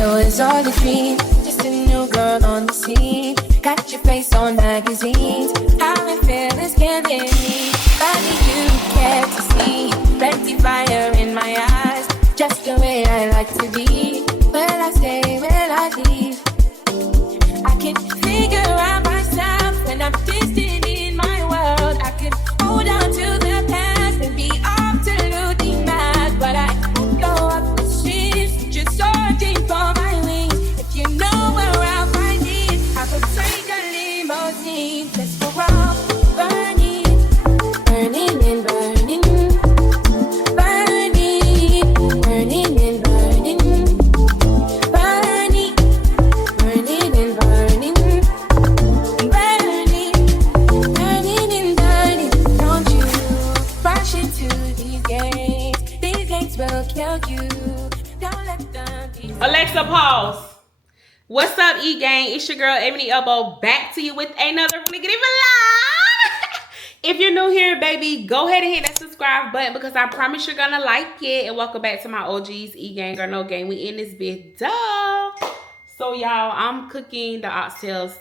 It was all a dream, just a new girl on the scene. Got your face on magazines. How I feel is killing me. Body you care to see. Plenty fire in my eyes. Just the way I like to be. Will I stay, will I leave? I can figure out myself when I'm distant in my world. I can hold on to the past and be absolutely mad. But I blow up the streets, just searching for my wings. If you know where I'll find it, I could take a limousine. Let's go out, burning, burning and burning, burning, burning and burning, burning, burning and burning, burning, burning and burning. Don't you rush into these gates. These gates will kill you. Don't let them be. Alexa, pause. What's up, E-ganggg? It's your girl, EboniEboEb, back to you with another really good vlog. If you're new here, baby, go ahead and hit that subscribe button because I promise you're gonna like it. And welcome back to my OGs, E-ganggg or no gang. We in this bitch, duh. So y'all, I'm cooking the oxtails.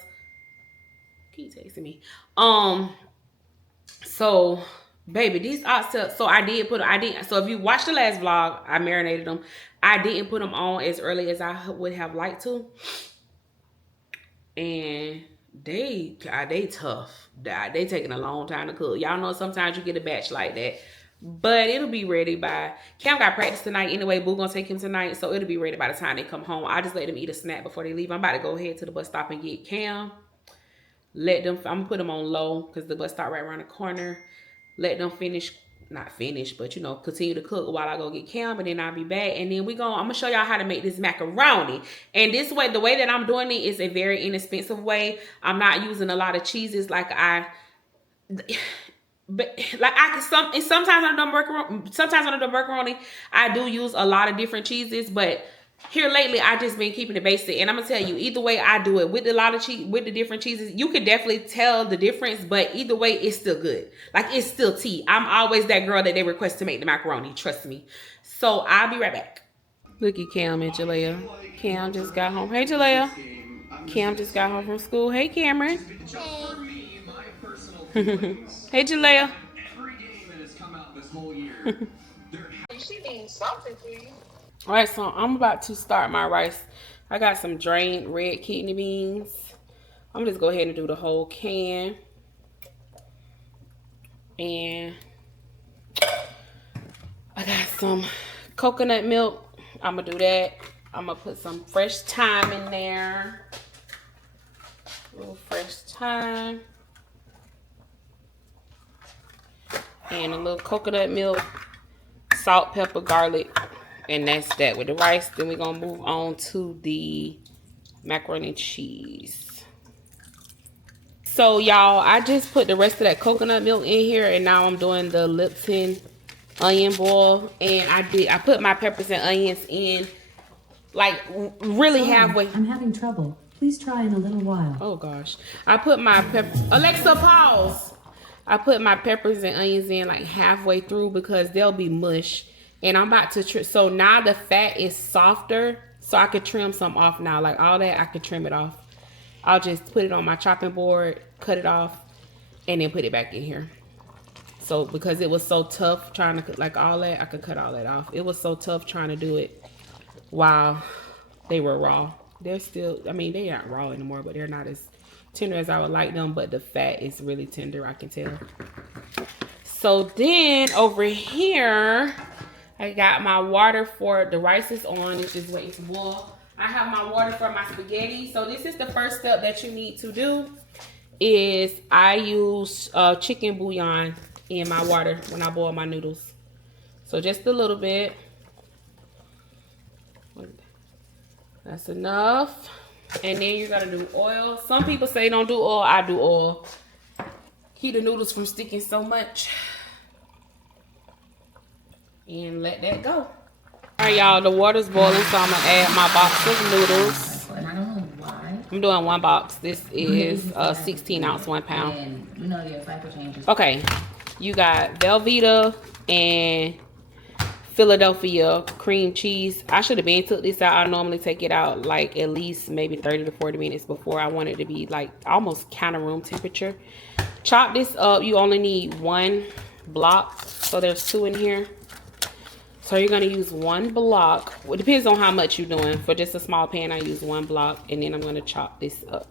Keep texting me. So baby, these oxtails. So so if you watched the last vlog, I marinated them. I didn't put them on as early as I would have liked to, and they tough. They taking a long time to cook. Y'all know sometimes you get a batch like that, but it'll be ready by Cam got practice tonight anyway. Boo gonna take him tonight, so it'll be ready by the time they come home. I just let them eat a snack before they leave. I'm about to go ahead to the bus stop and get Cam. I'm gonna put them on low because the bus stop right around the corner. Let them not finish, but you know, continue to cook while I go get Cam, and then I'll be back. And then I'm gonna show y'all how to make this macaroni. And this way, the way that I'm doing it is a very inexpensive way. I'm not using a lot of cheeses sometimes on the macaroni, I do use a lot of different cheeses, but here lately, I just been keeping it basic. And I'm gonna tell you, either way I do it with a lot of with the different cheeses, you can definitely tell the difference, but either way, it's still good. Like, it's still tea. I'm always that girl that they request to make the macaroni, trust me. So I'll be right back. Look at Cam and Jalea. Cam just got home. Hey, Jalea. Cam just got home from school. Hey, Cameron. Hey, Jalea. She means something to you. All right, so I'm about to start my rice. I got some drained red kidney beans. I'm just go ahead and do the whole can. And I got some coconut milk. I'm gonna do that. I'm gonna put some fresh thyme in there. A little fresh thyme. And a little coconut milk, salt, pepper, garlic. And that's that with the rice. Then we're going to move on to the macaroni and cheese. So, y'all, I just put the rest of that coconut milk in here. And now I'm doing the Lipton onion boil. And I put my peppers and onions in, like, really halfway. I'm having trouble. Please try in a little while. Oh, gosh. I put my Alexa, pause. I put my peppers and onions in, like, halfway through because they'll be mush. And I'm about to so now the fat is softer, so I could trim some off now. Like all that, I could trim it off. I'll just put it on my chopping board, cut it off, and then put it back in here. So because it was so tough trying to cut like all that, I could cut all that off. It was so tough trying to do it while they were raw. They're still, I mean, they aren't raw anymore, but they're not as tender as I would like them. But the fat is really tender, I can tell. So then over here, I got my water for the rice is on. It's just waiting to boil. I have my water for my spaghetti. So this is the first step that you need to do is I use chicken bouillon in my water when I boil my noodles. So just a little bit. That's enough. And then you're going to do oil. Some people say don't do oil. I do oil. Keep the noodles from sticking so much. And let that go. All right, y'all, the water's boiling, so I'm gonna add my box of noodles. And I don't know why. I'm doing one box. This is 16 ounce, 1 pound. And you know your cycle changes. Okay, you got Velveeta and Philadelphia cream cheese. I should have been took this out. I normally take it out like at least maybe 30 to 40 minutes before. I want it to be like almost counter room temperature. Chop this up. You only need 1 block. So there's 2 in here. So you're going to use 1 block. Well, it depends on how much you're doing. For just a small pan, I use 1 block. And then I'm going to chop this up.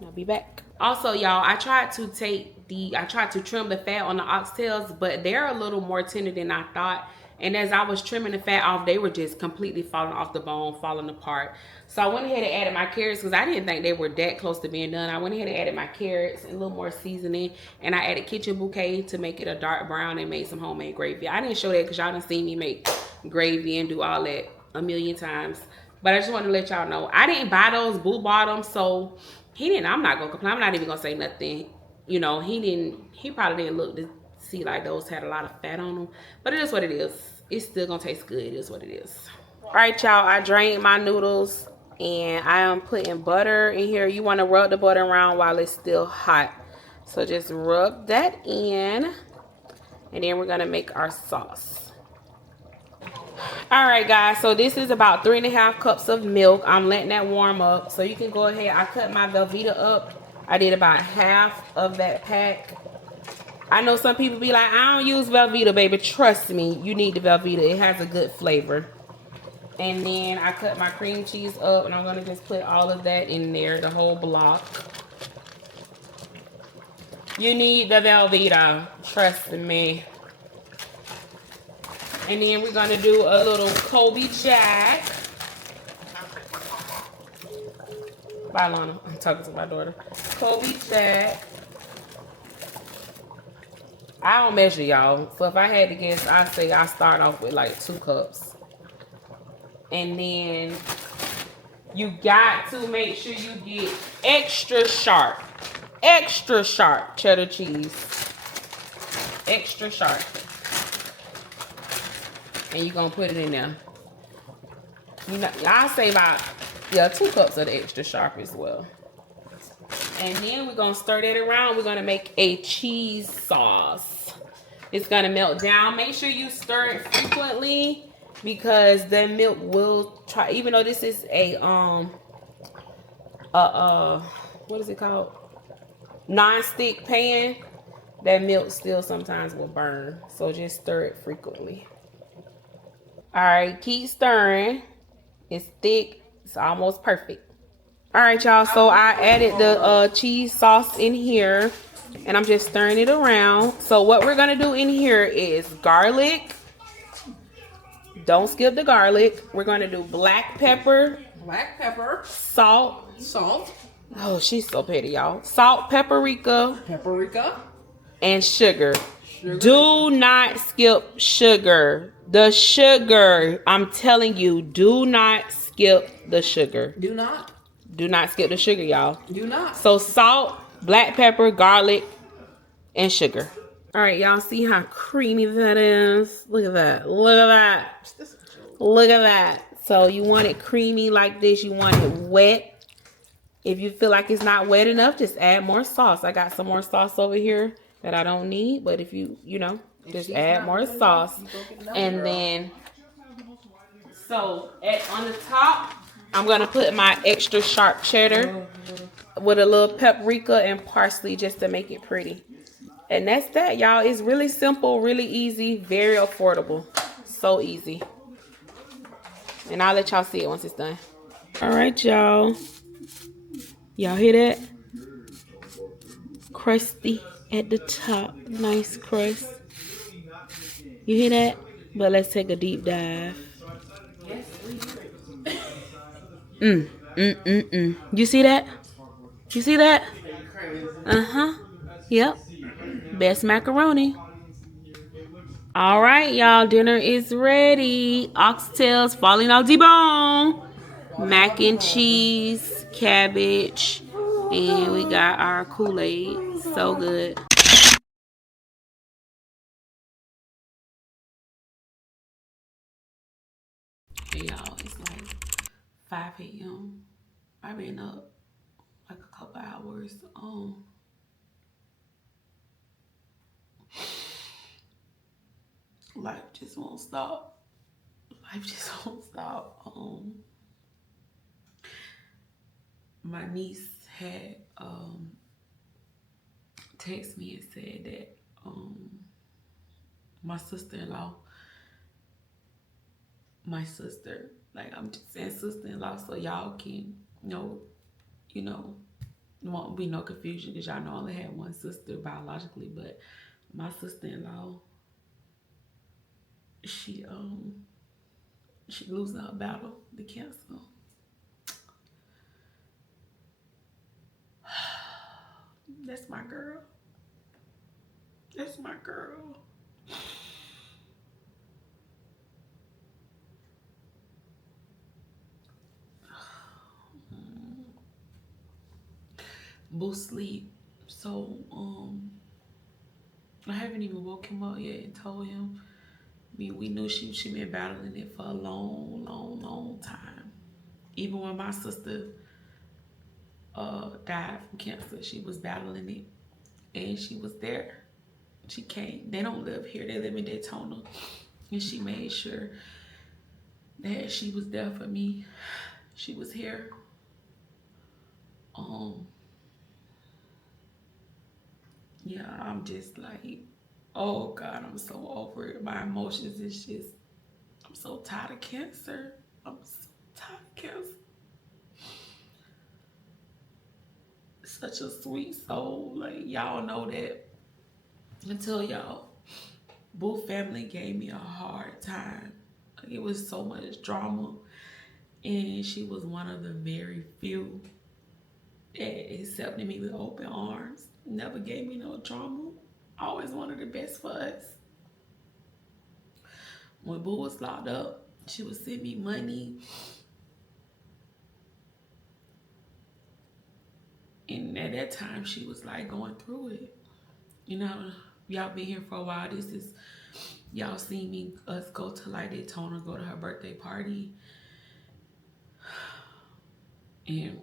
I'll be back. Also, y'all, I tried to trim the fat on the oxtails, but they're a little more tender than I thought. And as I was trimming the fat off, they were just completely falling off the bone, falling apart. So I went ahead and added my carrots because I didn't think they were that close to being done. I went ahead and added my carrots and a little more seasoning. And I added kitchen bouquet to make it a dark brown and made some homemade gravy. I didn't show that because y'all done seen me make gravy and do all that a million times. But I just wanted to let y'all know. I didn't buy those. Boo bought them, so I'm not gonna complain. I'm not even gonna say nothing. You know, he probably didn't look to see like those had a lot of fat on them. But it is what it is. It's still gonna taste good. It is what it is. All right, y'all, I drained my noodles and I am putting butter in here. You want to rub the butter around while it's still hot. So just rub that in, and then we're gonna make our sauce. All right, guys, so this is about 3.5 cups of milk. I'm letting that warm up. So you can go ahead. I cut my Velveeta up. I did about half of that pack. I know some people be like, I don't use Velveeta, baby. Trust me, you need the Velveeta. It has a good flavor. And then I cut my cream cheese up, and I'm going to just put all of that in there, the whole block. You need the Velveeta. Trust me. And then we're going to do a little Kobe Jack. Bye, Lana. I'm talking to my daughter. Kobe Jack. I don't measure, y'all. So if I had to guess, I'd say I start off with like 2 cups. And then you got to make sure you get extra sharp cheddar cheese. Extra sharp. And you're going to put it in there. You know, I'll say about, 2 cups of the extra sharp as well. And then we're going to stir that around. We're going to make a cheese sauce. It's going to melt down. Make sure you stir it frequently because the milk will try, even though this is a, what is it called? Non-stick pan, that milk still sometimes will burn. So just stir it frequently. All right, keep stirring. It's thick. It's almost perfect. All right, y'all, so I added the cheese sauce in here, and I'm just stirring it around. So what we're gonna do in here is garlic. Don't skip the garlic. We're gonna do black pepper. Salt. Oh, she's so petty, y'all. Salt, paprika. And sugar. Do not skip sugar. The sugar, I'm telling you, do not skip the sugar. Do not skip the sugar, y'all. Do not. So salt, black pepper, garlic, and sugar. All right, y'all see how creamy that is? Look at that. Look at that. Look at that. So you want it creamy like this. You want it wet. If you feel like it's not wet enough, just add more sauce. I got some more sauce over here that I don't need. But if you know, just add more sauce. And then, so on the top, I'm going to put my extra sharp cheddar with a little paprika and parsley just to make it pretty. And that's that, y'all. It's really simple, really easy, very affordable. So easy. And I'll let y'all see it once it's done. All right, y'all. Y'all hear that? Crusty at the top. Nice crust. You hear that? But let's take a deep dive. You see that? You see that? Yep. Best macaroni. All right, y'all. Dinner is ready. Oxtails falling off the bone. Mac and cheese, cabbage, and we got our Kool-Aid. So good. Hey, y'all, it's like 5 a.m. I've been up like a couple hours. Life just won't stop. life just won't stop. My niece had texted me and said that my sister-in-law, my sister, like I'm just saying sister-in-law so y'all can know, won't be no confusion because y'all know I only had one sister biologically, but my sister-in-law, she losing her battle, the cancer. That's my girl. That's my girl. Boo sleep. So I haven't even woke him up yet and told him. I mean, we knew she been battling it for a long time. Even when my sister died from cancer, she was battling it, and she was there. She came. They don't live here. They live in Daytona, and she made sure that she was there for me. She was here. Yeah, I'm just like, oh God, I'm so over it. My emotions is just, I'm so tired of cancer. I'm so tired of cancer. Such a sweet soul. Like, y'all know that. Until y'all, Boo family gave me a hard time. Like, it was so much drama. And she was one of the very few that accepted me with open arms. Never gave me no drama. Always wanted the best for us. When Boo was locked up, she would send me money. And at that time, she was like going through it. You know, y'all been here for a while. This is, y'all seen us go to like Daytona, go to her birthday party. And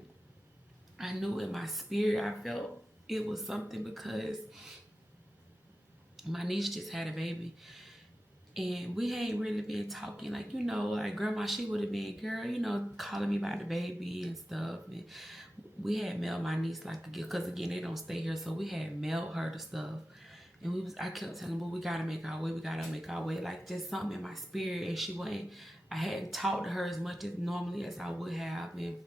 I knew in my spirit, I felt it was something because my niece just had a baby. And we ain't really been talking, like, like grandma, she would have been, girl, calling me about the baby and stuff. And we had mailed my niece like a gift, because again, they don't stay here. So we had mailed her the stuff. And I kept telling her, we gotta make our way, like just something in my spirit. And she wasn't, I hadn't talked to her as much as normally as I would have. And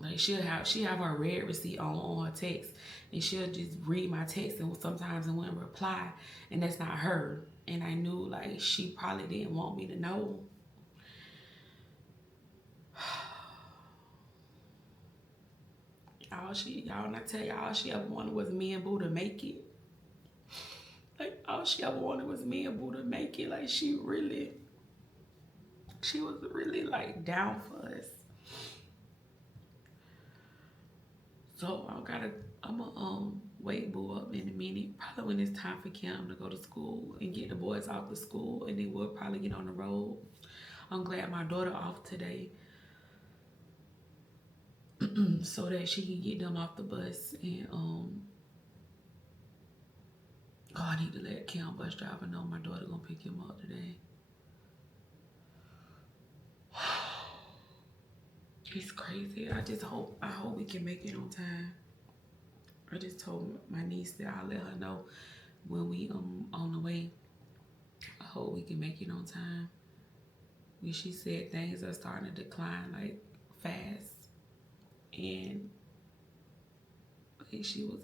like she have her read receipt on her text, and she'll just read my text and sometimes and wouldn't reply, and that's not her. And I knew like she probably didn't want me to know. When I tell you, all she ever wanted was me and Boo to make it. Like all she ever wanted was me and Boo to make it. Like she was really like down for us. So I'm gonna wake Boo up in a minute. Probably when it's time for Kim to go to school and get the boys off to school, and then we'll probably get on the road. I'm glad my daughter off today, so that she can get them off the bus. And I need to let Kim bus driver know my daughter gonna pick him up today. It's crazy. I hope we can make it on time. I just told my niece that I'll let her know when we on the way. I hope we can make it on time. When she said things are starting to decline like fast, and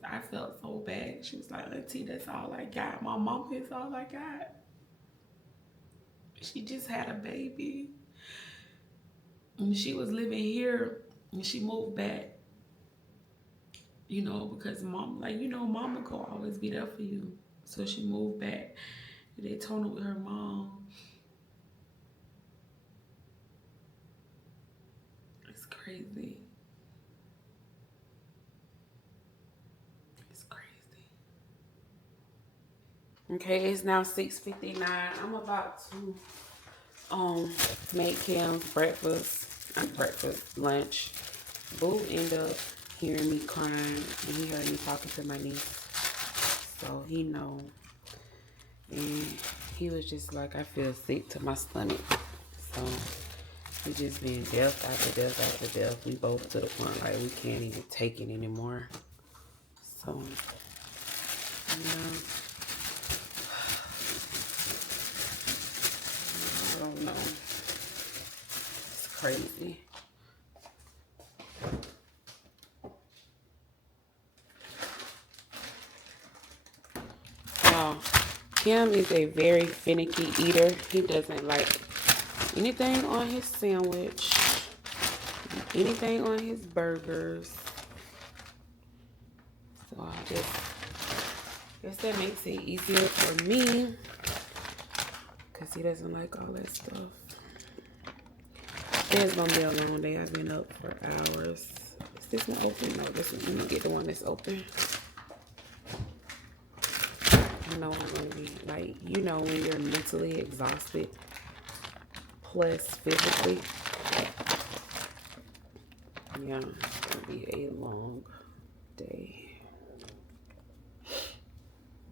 I felt so bad. She was like, Auntie, that's all I got. My mama is all I got. She just had a baby. And she was living here, and she moved back, because mom, mama gonna always be there for you. So she moved back to Daytona with her mom. It's crazy. It's crazy. Okay, it's now 6:59. I'm about to make Kim's lunch. Boo ended up hearing me crying, and he heard me talking to my niece, so he know. And he was just like, I feel sick to my stomach. So we just been death after death after death. We both to the point like we can't even take it anymore. So, yeah. I don't know. It's crazy. Kim is a very finicky eater. He doesn't like anything on his sandwich, anything on his burgers. So I guess that makes it easier for me because he doesn't like all that stuff. It's gonna be a long day. I've been up for hours. Is this one open? No, this one. Let me get the one that's open. I know I'm gonna be like, you know, when you're mentally exhausted plus physically. Yeah, it's gonna be a long day.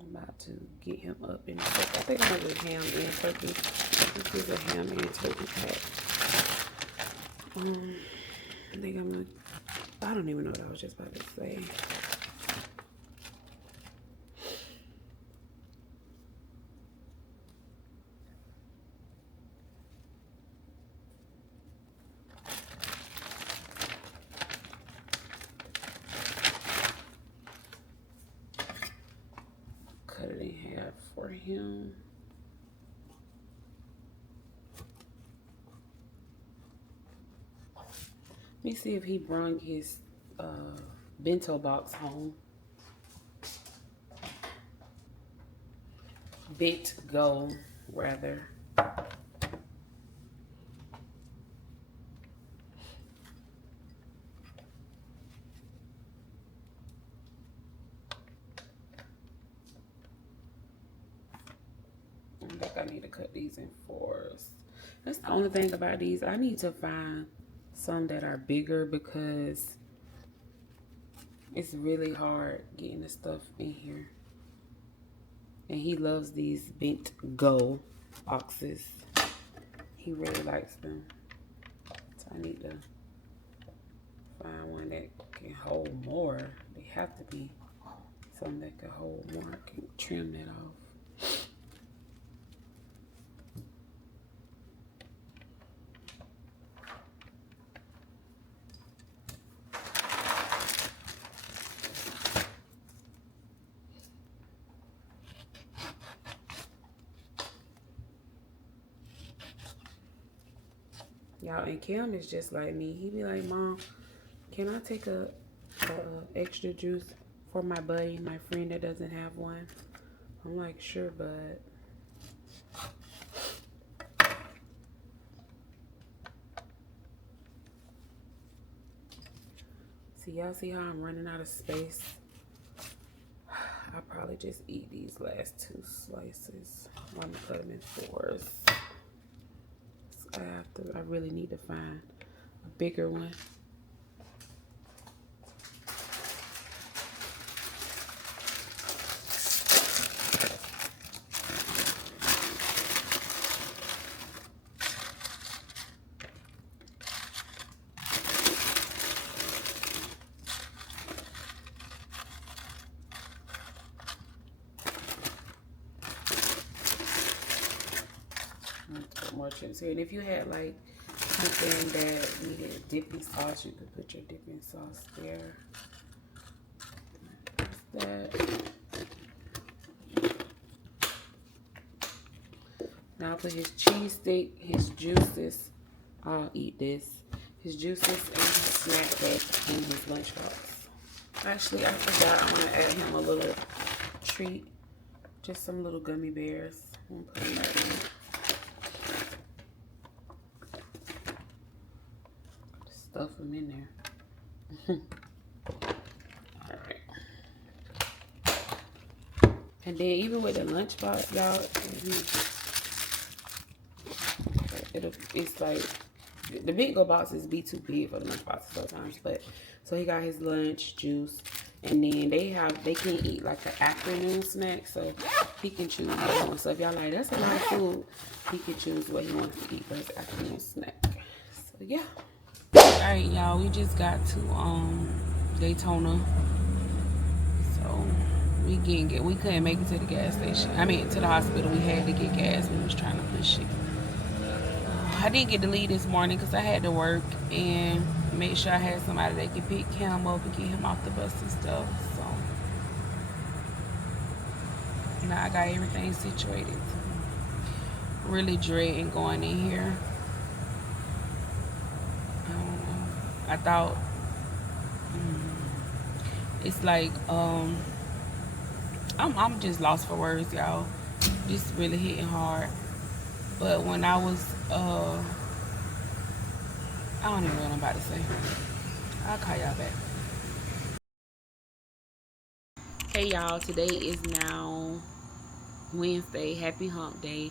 I'm about to get him up in the stuff. I think I'm gonna do ham and turkey. This is a ham and turkey pack. I think I'm gonna, I don't even know what I was just about to say. Cut it in half for him. Let me see if he brought his bento box home. Bent go, rather. I think I need to cut these in fours. That's the only thing about these. I need to find some that are bigger because it's really hard getting the stuff in here. And he loves these bent go boxes. He really likes them. So I need to find one that can hold more. They have to be something that can hold more. I can trim that off. Y'all, and Kim is just like me. He be like, Mom, can I take a extra juice for my buddy, my friend that doesn't have one? I'm like, sure, bud. See, y'all see how I'm running out of space? I'll probably just eat these last two slices. I'm gonna cut them in fours. I really need to find a bigger one. More chips here, and if you had like something that needed dipping sauce, you could put your dipping sauce there. That's that. Now for his cheese steak, his juices, I'll eat this. His juices and his snack bag and his lunchbox. Actually, I forgot I want to add him a little treat, just some little gummy bears. I'm gonna put them right in. Stuff them in there. Alright. And then even with the lunchbox, y'all, it's like the big go boxes be too big for the lunchbox sometimes. But so he got his lunch juice, And then they can eat like an afternoon snack, so he can choose what he wants. So if y'all like, that's a lot of food, he can choose what he wants to eat for his afternoon snack. So yeah. Alright, y'all, we just got to Daytona. So we couldn't make it to the gas station. I mean to the hospital. We had to get gas. We was trying to push it. I didn't get to leave this morning because I had to work and make sure I had somebody that could pick him up and get him off the bus and stuff. So now I got everything situated. Really dreading going in here. I thought it's like I'm just lost for words, y'all. Just really hitting hard. But when I was I don't even know what I'm about to say. I'll call y'all back. Hey y'all, today is now Wednesday. Happy hump day.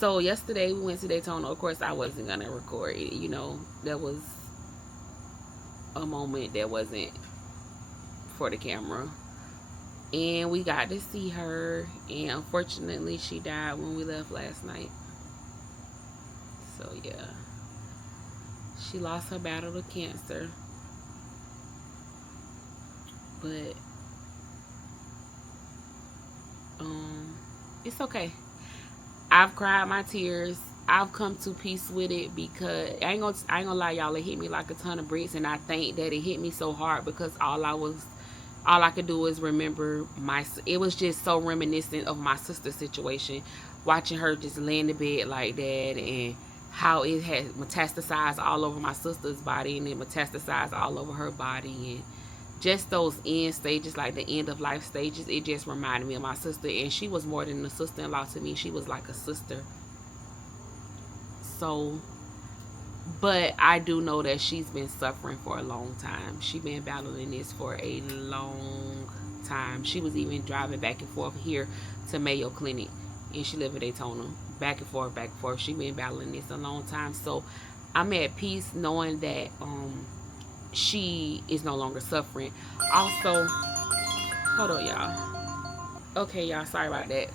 So yesterday we went to Daytona. Of course I wasn't gonna record it, you know. That was a moment that wasn't for the camera. And we got to see her, and unfortunately she died when we left last night. So yeah, she lost her battle to cancer, but it's okay. I've cried my tears. I've come to peace with it because I ain't gonna lie, y'all, it hit me like a ton of bricks, and I think that it hit me so hard because all I could do is remember it was just so reminiscent of my sister's situation, watching her just lay in the bed like that, and how it had metastasized all over my sister's body, and it metastasized all over her body, and just those end stages, like the end of life stages, it just reminded me of my sister. And she was more than a sister-in-law to me. She was like a sister. So, but I do know that she's been suffering for a long time. She's been battling this for a long time. She was even driving back and forth here to Mayo Clinic, and she lived in Daytona. Back and forth, back and forth. She's been battling this a long time. So I'm at peace knowing that she is no longer suffering. Also, hold on, y'all. Okay, y'all, sorry about that.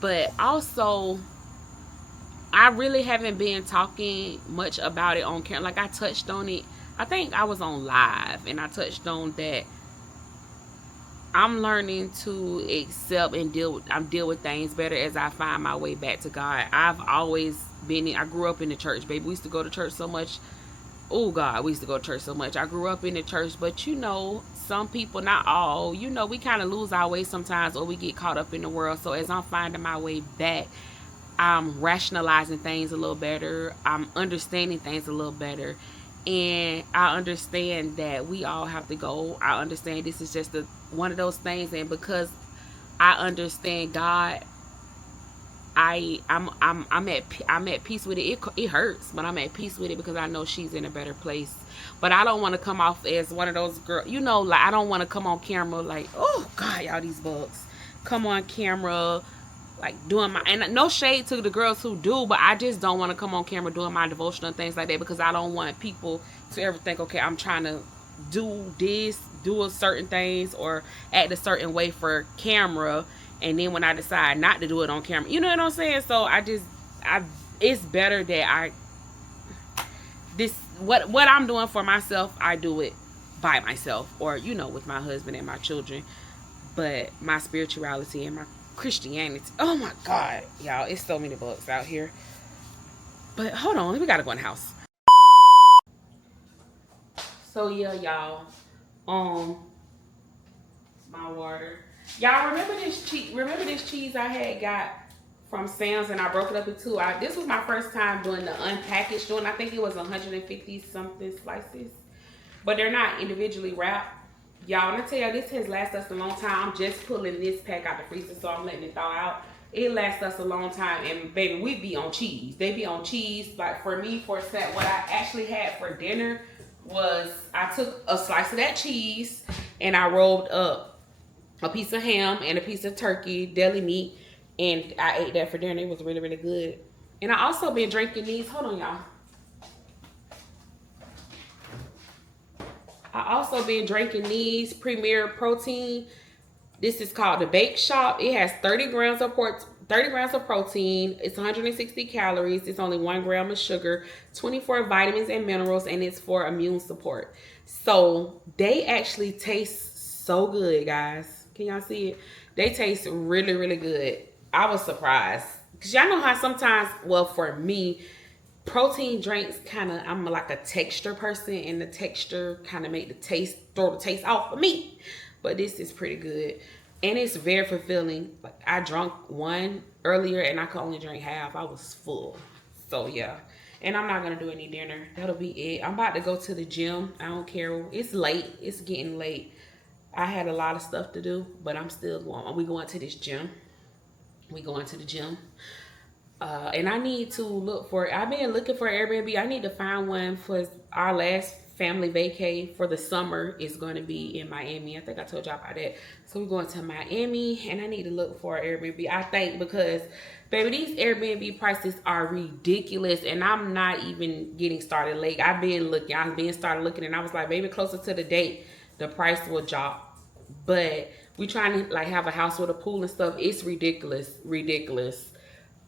But also, I really haven't been talking much about it on camera. Like, I touched on it. I think I was on live, and I touched on that I'm learning to accept and deal with things better as I find my way back to God. I've always been I grew up in the church, baby. We used to go to church so much. Oh God, we used to go to church so much. I grew up in the church, but you know, some people, not all, you know, we kind of lose our way sometimes, or we get caught up in the world. So as I'm finding my way back, I'm rationalizing things a little better. I'm understanding things a little better. And I understand that we all have to go. I understand this is just one of those things. And because I understand God, I'm at peace with it. It hurts, but I'm at peace with it because I know she's in a better place. But I don't want to come off as one of those girls, you know, like I don't want to come on camera like, oh God, y'all, these bugs. Come on camera like doing my, and no shade to the girls who do, but I just don't want to come on camera doing my devotional and things like that, because I don't want people to ever think, okay, I'm trying to do a certain things or act a certain way for camera, and then when I decide not to do it on camera, you know what I'm saying? So it's better that what I'm doing for myself, I do it by myself, or you know, with my husband and my children. But my spirituality and my Christianity, oh my God, y'all, it's so many bugs out here. But hold on, we gotta go in the house. So yeah, y'all, my water. Y'all remember this cheese I had got from Sam's, and I broke it up in two. This was my first time doing the unpackaged one. I think it was 150 something slices, but they're not individually wrapped. Y'all, when I tell you, this has lasted us a long time. I'm just pulling this pack out the freezer, so I'm letting it thaw out. It lasts us a long time, and baby, we be on cheese. They be on cheese. Like for me, for a set, what I actually had for dinner was I took a slice of that cheese and I rolled up a piece of ham and a piece of turkey, deli meat, and I ate that for dinner. It was really, really good. And I also been drinking these. Hold on, y'all. I also been drinking these Premier Protein. This is called the Bake Shop. It has 30 grams of protein. It's 160 calories. It's only 1 gram of sugar, 24 vitamins and minerals, and it's for immune support. So they actually taste so good, guys. Can y'all see it? They taste really, really good. I was surprised. Because y'all know how sometimes, well, for me, protein drinks kind of, I'm like a texture person, and the texture kind of make the taste, throw the taste off for me. But this is pretty good, and it's very fulfilling. Like, I drank one earlier and I could only drink half. I was full. So yeah, and I'm not gonna do any dinner. That'll be it. I'm about to go to the gym. I don't care. It's late. It's getting late. I had a lot of stuff to do, but I'm still going. We going to this gym. We going to the gym. And I need to look for, I've been looking for Airbnb. I need to find one for our last family vacay for the summer. Is going to be in Miami. I think I told y'all about that. So we're going to Miami, and I need to look for Airbnb. I think because, baby, these Airbnb prices are ridiculous, and I'm not even getting started late. I've been started looking, and I was like, baby, closer to the date, the price will drop. But we trying to like have a house with a pool and stuff. It's ridiculous.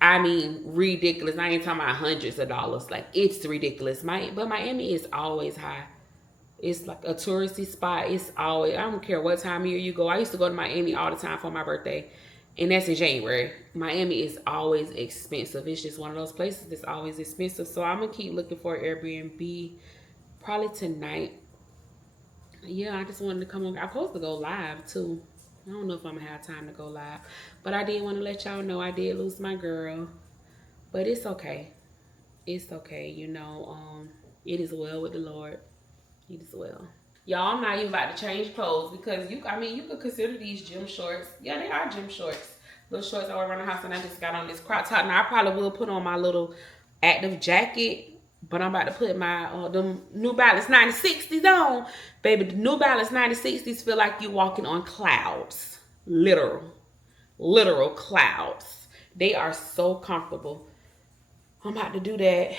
I mean, ridiculous. I ain't talking about hundreds of dollars. Like, it's ridiculous. But Miami is always high. It's like a touristy spot. It's always, I don't care what time of year you go. I used to go to Miami all the time for my birthday, and that's in January. Miami is always expensive. It's just one of those places that's always expensive. So I'm going to keep looking for Airbnb probably tonight. Yeah, I just wanted to come on. I'm supposed to go live, too. I don't know if I'm gonna have time to go live, but I did want to let y'all know I did lose my girl, but it's okay. It's okay, you know. It is well with the Lord. It is well. Y'all, I'm not even about to change clothes because you could consider these gym shorts. Yeah, they are gym shorts. Little shorts I wear around the house, and I just got on this crop top. Now I probably will put on my little active jacket. But I'm about to put my them New Balance 9060s on. Baby, the New Balance 9060s feel like you walking on clouds. Literal clouds. They are so comfortable. I'm about to do that.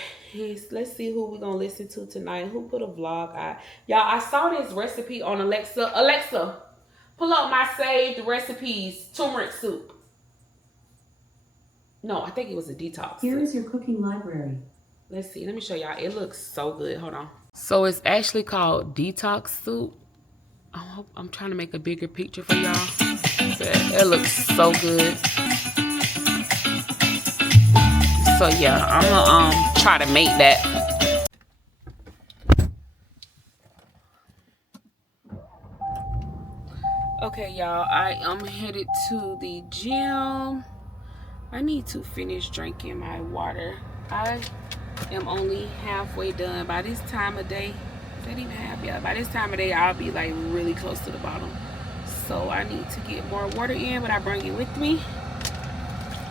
Let's see who we're going to listen to tonight. Who put a vlog out? Y'all, I saw this recipe on Alexa. Alexa, pull up my saved recipes turmeric soup. No, I think it was a detox. Here is your cooking library. Let's see. Let me show y'all. It looks so good. Hold on. So it's actually called Detox soup. I'm trying to make a bigger picture for y'all. It looks so good. So yeah, I'm gonna try to make that. Okay, y'all. I am headed to the gym. I need to finish drinking my water. I am only halfway done. By this time of day, is that even half? Yeah, by this time of day, I'll be like really close to the bottom. So I need to get more water in, but I bring it with me.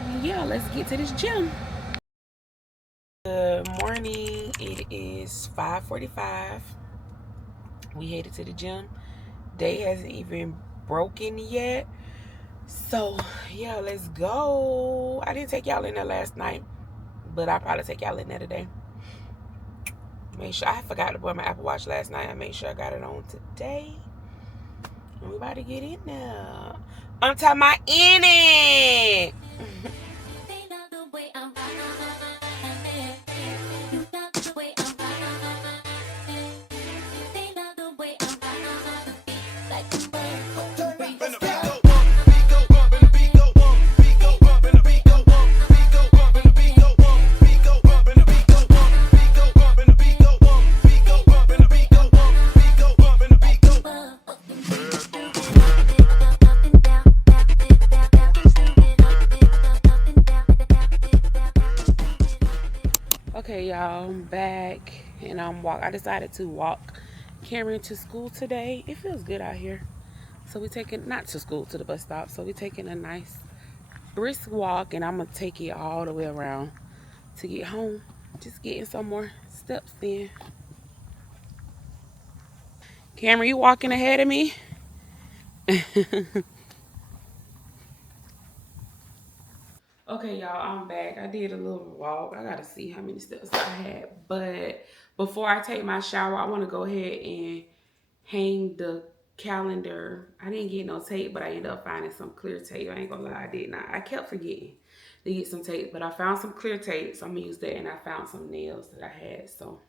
And yeah, let's get to this gym. Good morning. It is 5:45. We headed to the gym. Day hasn't even broken yet. So yeah, let's go. I didn't take y'all in there last night, but I'll probably take y'all in there today. Make sure, I forgot to wear my Apple Watch last night. I made sure I got it on today. And we about to get in there. I'm talking about in it. Okay, y'all, I'm back, and I decided to walk Cameron to school today. It feels good out here. So we're taking, not to school, to the bus stop. So we're taking a nice brisk walk, and I'm going to take it all the way around to get home. Just getting some more steps in. Cameron, you walking ahead of me? Okay, y'all, I'm back. I did a little walk. I gotta see how many steps I had. But before I take my shower, I want to go ahead and hang the calendar. I didn't get no tape, but I ended up finding some clear tape. I ain't gonna lie, I did not. I kept forgetting to get some tape, but I found some clear tape, so I'm gonna use that. And I found some nails that I had, so.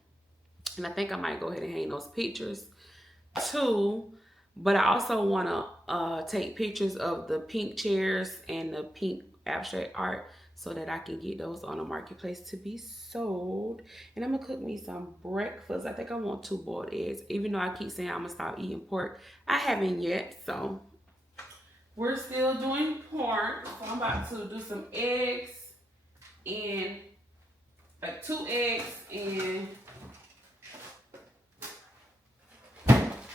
And I think I might go ahead and hang those pictures too. But I also want to take pictures of the pink chairs and the pink abstract art so that I can get those on the marketplace to be sold. And I'm gonna cook me some breakfast. I think I want 2 boiled eggs, even though I keep saying I'm gonna stop eating pork. I haven't yet, so we're still doing pork. So I'm about to do some eggs and like 2 eggs and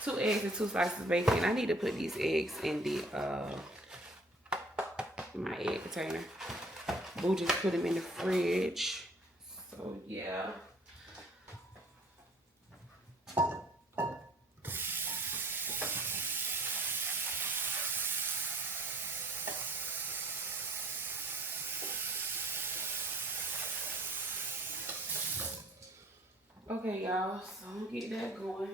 2 eggs and 2 slices of bacon. I need to put these eggs in the my egg container. Boo just put them in the fridge. So yeah. Okay, y'all. So I'm gonna get that going.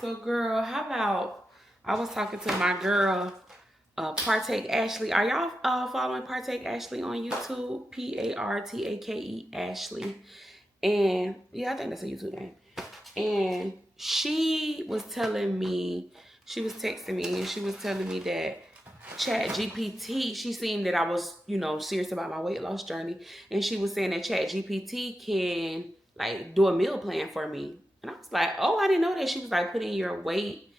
So, girl, how about I was talking to my girl, Partake Ashley. Are y'all following Partake Ashley on YouTube? Partake Ashley. And yeah, I think that's a YouTube name. And she was telling me, she was texting me, and she was telling me that ChatGPT, she seen that I was, you know, serious about my weight loss journey. And she was saying that ChatGPT can like do a meal plan for me. And I was like, oh, I didn't know that. She was like, put in your weight.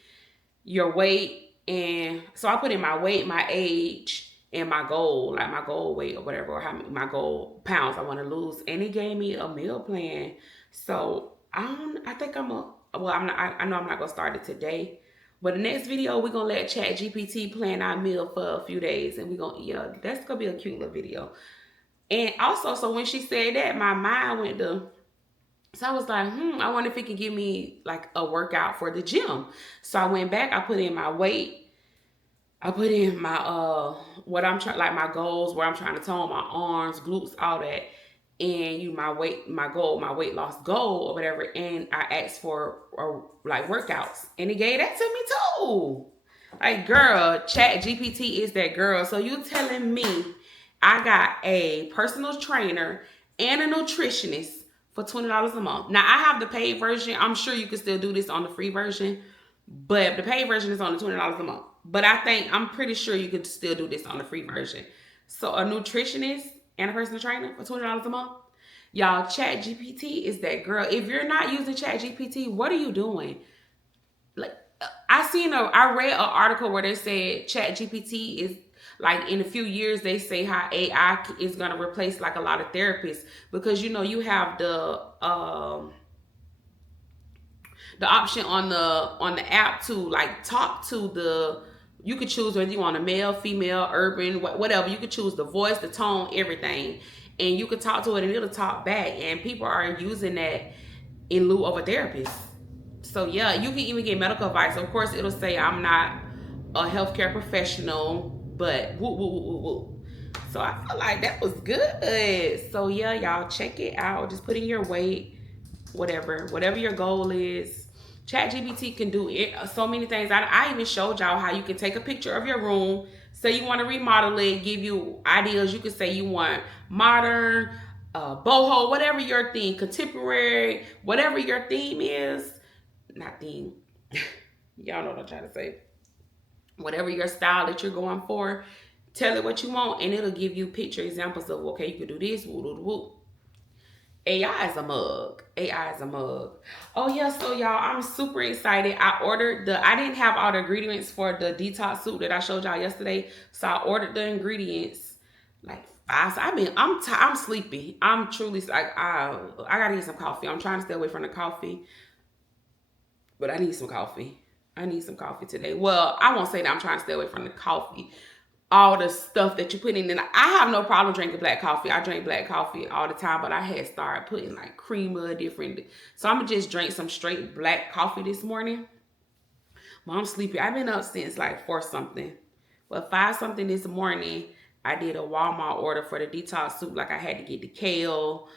And so I put in my weight, my age, and my goal, like my goal weight or whatever, or how many, my goal pounds I want to lose. And it gave me a meal plan. So I think I know I'm not going to start it today. But the next video, we're going to let ChatGPT plan our meal for a few days. And we're going to, yeah, that's going to be a cute little video. And also, so when she said that, my mind went to, so I was like, I wonder if it can give me like a workout for the gym. So I went back, I put in my weight. I put in my, what I'm trying, like my goals, where I'm trying to tone my arms, glutes, all that. And my weight, my goal, my weight loss goal or whatever. And I asked for like workouts, and it gave that to me too. Like, girl, ChatGPT is that girl. So you telling me I got a personal trainer and a nutritionist for $20 a month. Now, I have the paid version. I'm sure you can still do this on the free version, but the paid version is only $20 a month. But I'm pretty sure you could still do this on the free version. So a nutritionist and a personal trainer for $20 a month. Y'all, ChatGPT is that girl. If you're not using ChatGPT, what are you doing? Like, I read an article where they said ChatGPT is like, in a few years, they say how AI is going to replace like a lot of therapists, because, you know, you have the option on the app to like talk to you could choose whether you want a male, female, urban, whatever. You could choose the voice, the tone, everything. And you could talk to it and it'll talk back. And people are using that in lieu of a therapist. So yeah, you can even get medical advice. Of course, it'll say I'm not a healthcare professional, but woo, woo, woo, woo, woo. So I feel like that was good. So yeah, y'all check it out. Just put in your weight, whatever your goal is. ChatGPT can do it, so many things. I even showed y'all how you can take a picture of your room. Say you want to remodel it, give you ideas. You could say you want modern, boho, whatever your theme, contemporary, whatever your theme is. Not theme. Y'all know what I'm trying to say. Whatever your style that you're going for, tell it what you want, and it'll give you picture examples of, okay, you can do this, woo, woo, woo. AI is a mug. AI is a mug. Oh yeah, so y'all, I'm super excited. I didn't have all the ingredients for the detox soup that I showed y'all yesterday. So I ordered the ingredients like 5. I'm sleepy. I'm truly like, I gotta get some coffee. I'm trying to stay away from the coffee, but I need some coffee. I need some coffee today. Well, I won't say that I'm trying to stay away from the coffee. All the stuff that you put in. I have no problem drinking black coffee. I drink black coffee all the time, but I had started putting like creamer, different. So I'm gonna just drink some straight black coffee this morning. Well, I'm sleepy. I've been up since like 4 something. Well, 5 something this morning, I did a Walmart order for the detox soup. Like, I had to get the kale,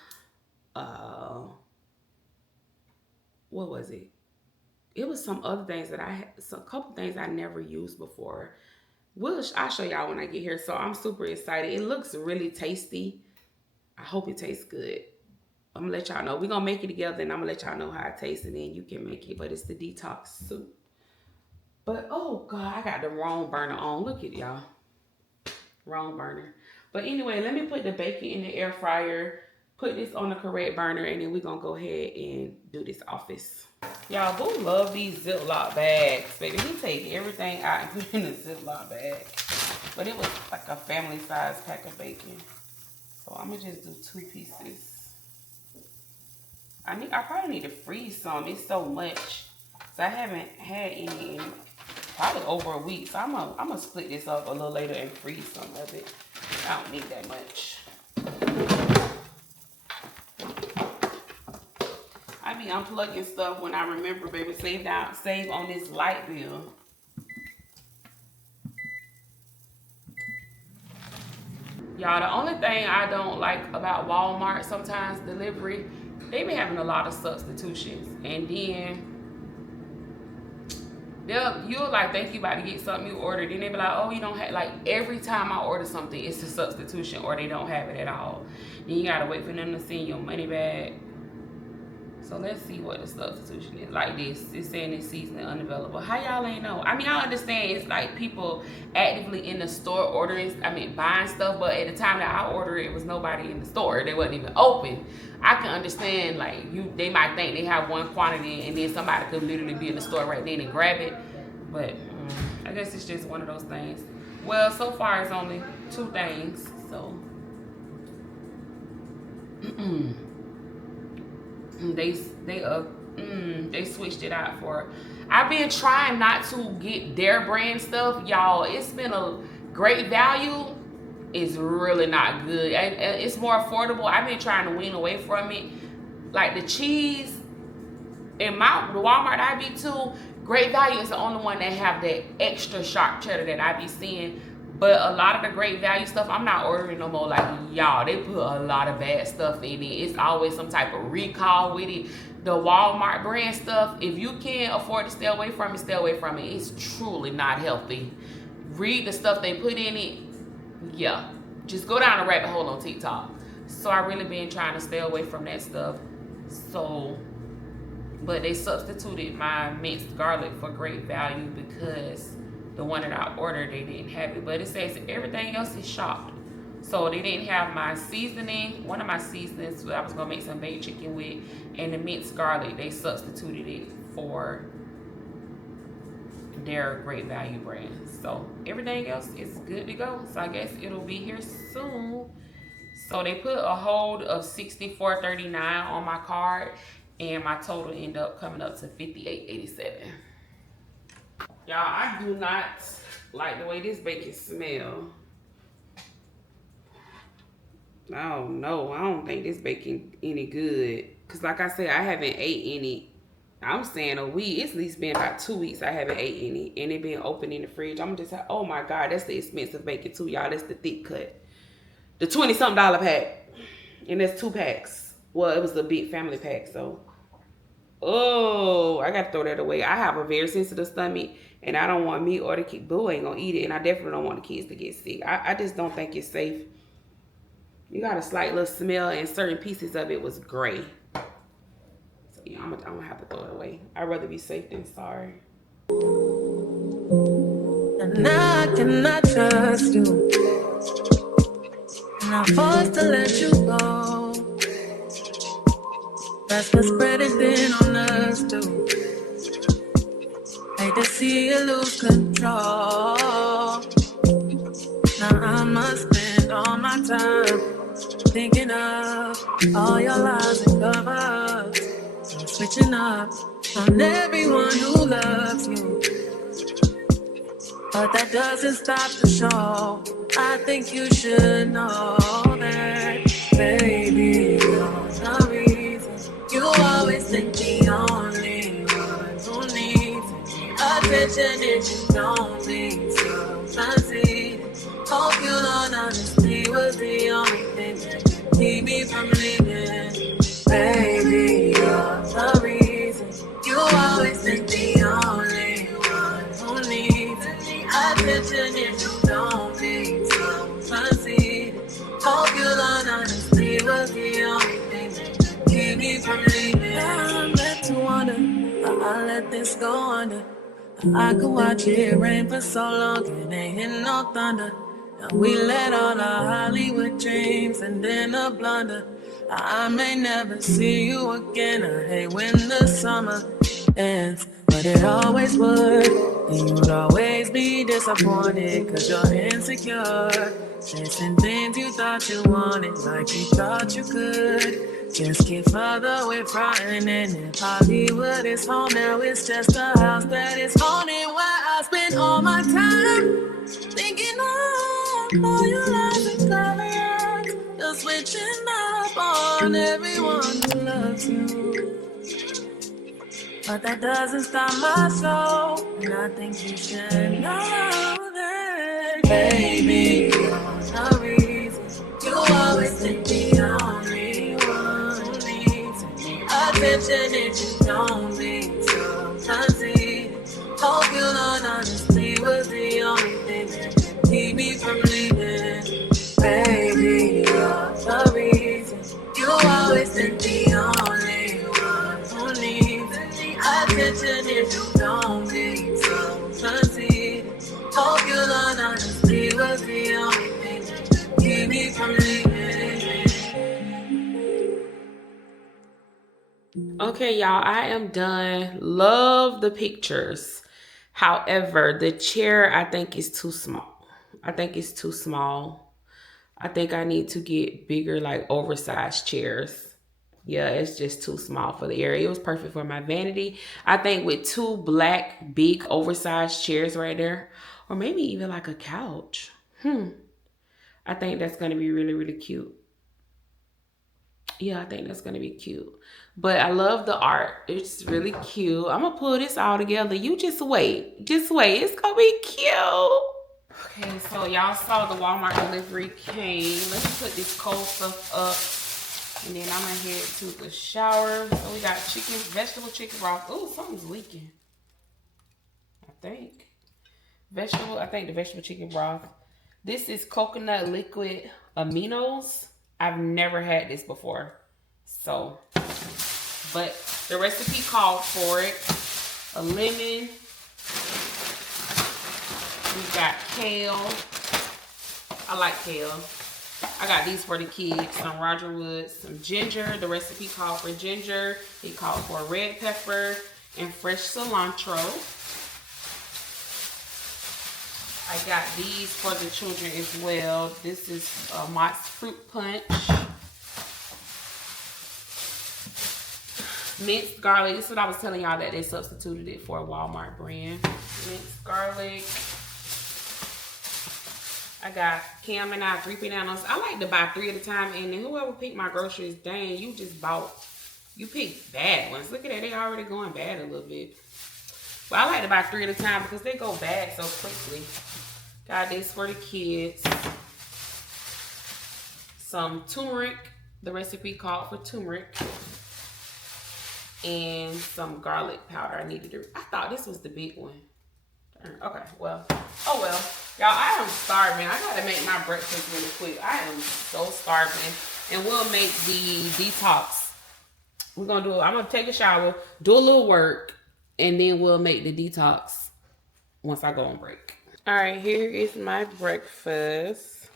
what was it? It was some other things that I had, a couple things I never used before. I'll show y'all when I get here. So I'm super excited. It looks really tasty. I hope it tastes good. I'm gonna let y'all know. We're gonna make it together and I'm gonna let y'all know how it tastes and then you can make it. But it's the Detox soup. But oh God, I got the wrong burner on. Look at y'all. Wrong burner. But anyway, let me put the bacon in the air fryer. Put this on the correct burner and then we're gonna go ahead and do this office. Y'all, Boo love these Ziploc bags, baby. He take everything out and put it in a Ziploc bag. But it was like a family size pack of bacon. So I'm gonna just do 2 pieces. I probably need to freeze some. It's so much. So I haven't had any in probably over a week. So I'm gonna split this up a little later and freeze some of it. I don't need that much. I be unplugging stuff when I remember, baby. Save on this light bill. Y'all, the only thing I don't like about Walmart sometimes delivery, they be having a lot of substitutions. And then you'll like think you about to get something you ordered. Then they be like, oh, you don't have, like every time I order something, it's a substitution or they don't have it at all. Then you gotta wait for them to send your money back. So let's see what the substitution is. Like this, it's saying it's seasoning unavailable. How y'all ain't know? I mean, I understand it's like people actively in the store buying stuff, but at the time that I ordered it was nobody in the store. They wasn't even open. I can understand like they might think they have one quantity and then somebody could literally be in the store right then and grab it. But I guess it's just one of those things. Well, so far it's only 2 things, so. They switched it out for. I've been trying not to get their brand stuff, y'all. It's been a great value. It's really not good. It's more affordable. I've been trying to wean away from it. Like the cheese in the Walmart I be to, Great Value is the only one that have that extra sharp cheddar that I be seeing. But a lot of the Great Value stuff, I'm not ordering no more. Like, y'all, they put a lot of bad stuff in it. It's always some type of recall with it. The Walmart brand stuff, if you can't afford to stay away from it, stay away from it. It's truly not healthy. Read the stuff they put in it. Yeah, just go down a rabbit hole on TikTok. So I really been trying to stay away from that stuff. So, but they substituted my minced garlic for Great Value because the one that I ordered, they didn't have it. But it says everything else is shopped. So they didn't have my seasoning. One of my seasonings I was going to make some baked chicken with. And the minced garlic, they substituted it for their Great Value brand. So everything else is good to go. So I guess it'll be here soon. So they put a hold of $64.39 on my card. And my total ended up coming up to $58.87. Y'all, I do not like the way this bacon smell. Oh no, I don't think this bacon any good. Cause like I said, I haven't ate any. I'm saying a week. It's at least been about 2 weeks I haven't ate any. And it been open in the fridge. I'm just like, oh my God, that's the expensive bacon too, y'all. That's the thick cut. The $20-something pack. And that's 2 packs. Well, it was a big family pack, so. Oh, I gotta throw that away. I have a very sensitive stomach. And I don't want me or the kid. Boo ain't gonna eat it. And I definitely don't want the kids to get sick. I just don't think it's safe. You got a slight little smell and certain pieces of it was gray. So yeah, I'm gonna have to throw it away. I'd rather be safe than sorry. And I cannot trust you. And I'm forced to let you go. That's what's spreading thin on us too. Hate to see you lose control. Now I must spend all my time thinking of all your lies and covers. I'm switching up on everyone who loves you. But that doesn't stop the show. I think you should know that, baby, you're the reason. You always think the only one who needs attention if you don't think so. Concede. Hope you learn honesty was the only thing that could keep me from leaving. Baby, you're the reason. I could watch it rain for so long and ain't hit no thunder. Now we let all our Hollywood dreams and then a blunder. I may never see you again. I hate when the summer ends, but it always would. And you'd always be disappointed, cause you're insecure. Chasing things you thought you wanted, like you thought you could. Just get further away from it, and if Hollywood is home, now it's just a house that is haunted. Where I spend all my time thinking of all your lies and cover-ups. You're switching up on everyone who loves you, but that doesn't stop my soul. And I think you should know that, baby, you're the reason. You always think the only one who needs attention if you don't be so conceited. Hope you learn honesty was the only thing that can keep me from leaving. Baby, you're the reason. You always think the only one who needs attention if you don't be so conceited. Hope you learn honesty was the only thing that can keep me from leaving. Okay, y'all, I am done. Love the pictures. However, the chair I think is too small. I think it's too small. I think I need to get bigger, like oversized chairs. Yeah, it's just too small for the area. It was perfect for my vanity. I think with two black, big, oversized chairs right there, or maybe even like a couch. I think that's going to be really, really cute. Yeah, I think that's going to be cute. But I love the art. It's really cute. I'm going to pull this all together. You just wait. Just wait. It's going to be cute. Okay, so y'all saw the Walmart delivery came. Let's put this cold stuff up. And then I'm going to head to the shower. So we got chicken, vegetable chicken broth. Oh, something's leaking. I think the vegetable chicken broth. This is coconut liquid aminos. I've never had this before. So, but the recipe called for it. A lemon. We got kale. I like kale. I got these for the kids. Some Roger Woods, some ginger. The recipe called for ginger. It called for red pepper and fresh cilantro. I got these for the children as well. This is Mott's Fruit Punch. Minced garlic. This is what I was telling y'all that they substituted it for a Walmart brand. Minced garlic. I got Cam and I 3 bananas. I like to buy 3 at a time, and then whoever picked my groceries, dang, you picked bad ones. Look at that, they already going bad a little bit. But I like to buy 3 at a time because they go bad so quickly. Got this for the kids. Some turmeric. The recipe called for turmeric. And some garlic powder. I thought this was the big one. Okay, well. Oh well. Y'all, I am starving. I gotta make my breakfast really quick. I am so starving. And we'll make the detox. I'm gonna take a shower, do a little work, and then we'll make the detox once I go on break. All right, here is my breakfast.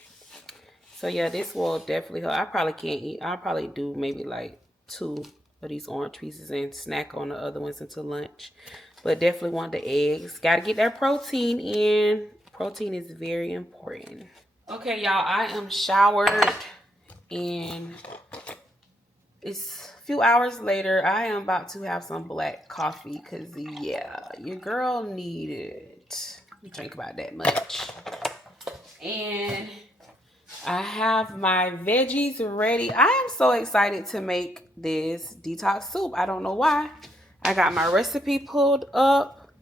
So yeah, this will definitely help. I probably can't eat. I'll probably do maybe like 2 of these orange pieces and snack on the other ones until lunch. But definitely want the eggs. Gotta get that protein in. Protein is very important. Okay, y'all, I am showered and it's a few hours later. I am about to have some black coffee because, yeah, your girl needed it. You drink about that much. And I have my veggies ready. I am so excited to make this detox soup. I don't know why. I got my recipe pulled up.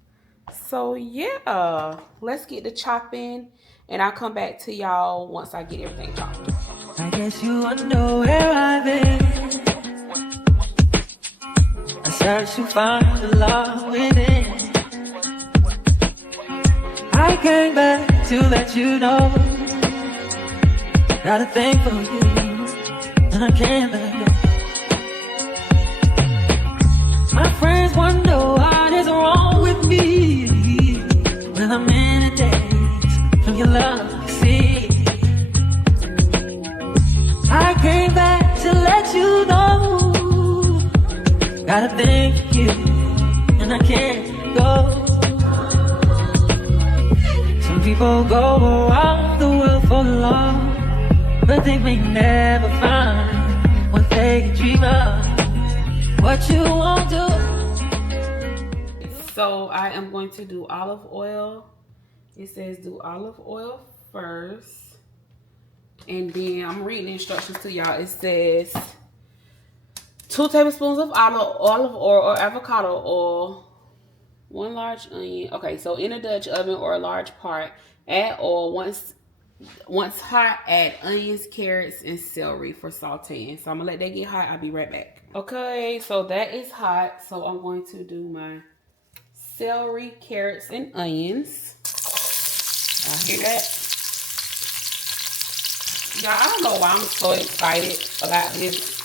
So yeah, let's get to chopping, and I'll come back to y'all once I get everything chopped. I guess you wonder where I've been. I search to find the love within. I came back to let you know. Got a thing for you, and I can't let go. My friends wonder what is wrong with me. Gotta thank you, and I can't go. Some people go around the world for love, but they may never find what they dream of. What you won't do. So I am going to do olive oil. It says do olive oil first. And then I'm reading the instructions to y'all. It says 2 tablespoons of olive oil or avocado oil. 1 large onion. Okay, so in a Dutch oven or a large pot, add oil. Once hot, add onions, carrots, and celery for sauteing. So I'm gonna let that get hot. I'll be right back. Okay, so that is hot. So I'm going to do my celery, carrots, and onions. I hear that. Y'all, I don't know why I'm so excited about this,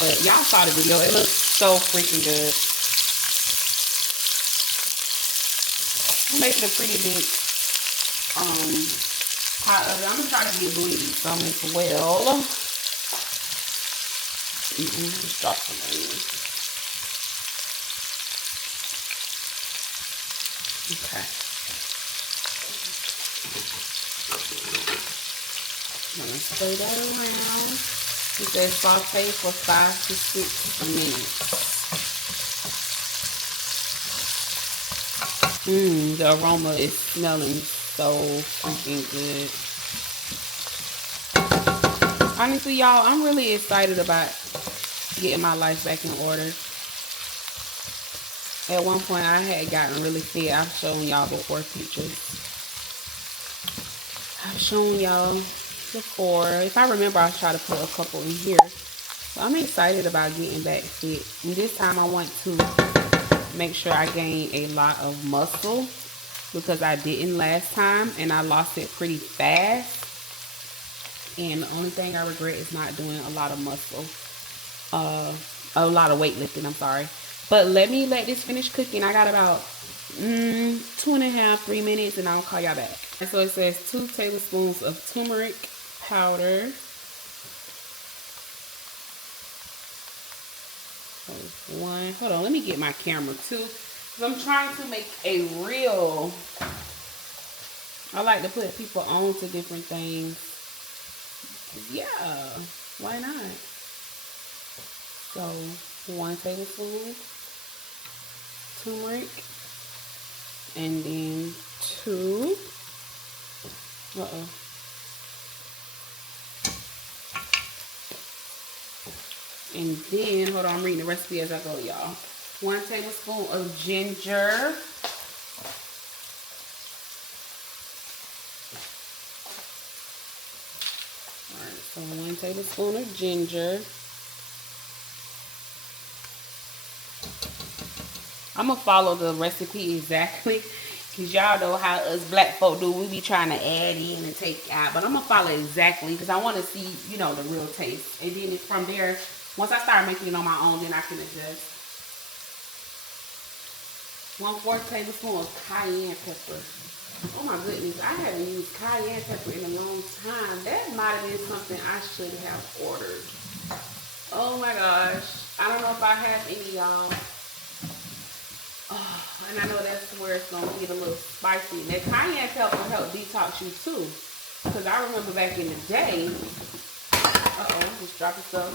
but y'all saw the video. It looks so freaking good. I'm making a pretty big pot of it. I'm gonna try to get bleed some as well. Just drop some onions. Okay. I'm gonna spread that around. It says saute for 5 to 6 minutes. The aroma is smelling so freaking good. Honestly, y'all, I'm really excited about getting my life back in order. At one point, I had gotten really fit. I've shown y'all before pictures. I've shown y'all before. If I remember, I'll try to put a couple in here. So I'm excited about getting back fit. And this time, I want to make sure I gain a lot of muscle because I didn't last time and I lost it pretty fast. And the only thing I regret is not doing a lot of muscle, a lot of weightlifting, I'm sorry. But let this finish cooking. I got about 2.5, 3 minutes and I'll call y'all back. And so it says 2 tablespoons of turmeric powder. One, hold on, let me get my camera too. Because I'm trying to make a reel. I like to put people on to different things. Yeah, why not? So 1 tablespoon turmeric. And then 2. And then, hold on, I'm reading the recipe as I go, y'all. 1 tablespoon of ginger. Alright, so 1 tablespoon of ginger. I'm going to follow the recipe exactly. Because y'all know how us black folk do. We be trying to add in and take out. But I'm going to follow exactly. Because I want to see, you know, the real taste. And then from there, once I start making it on my own, then I can adjust. 1/4 tablespoon of cayenne pepper. Oh my goodness, I haven't used cayenne pepper in a long time. That might have been something I should have ordered. Oh my gosh. I don't know if I have any, y'all. Oh, and I know that's where it's going to get a little spicy. That cayenne pepper help detox you too. Because I remember back in the day, just dropping stuff.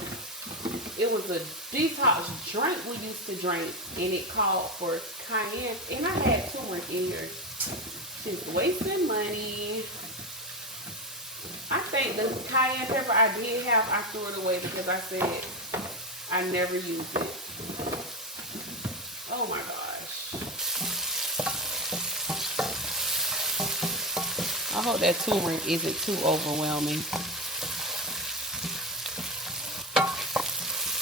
It was a detox drink we used to drink, and it called for cayenne. And I had turmeric in here. Just wasting money. I think the cayenne pepper I did have, I threw it away because I said I never used it. Oh my gosh. I hope that turmeric isn't too overwhelming.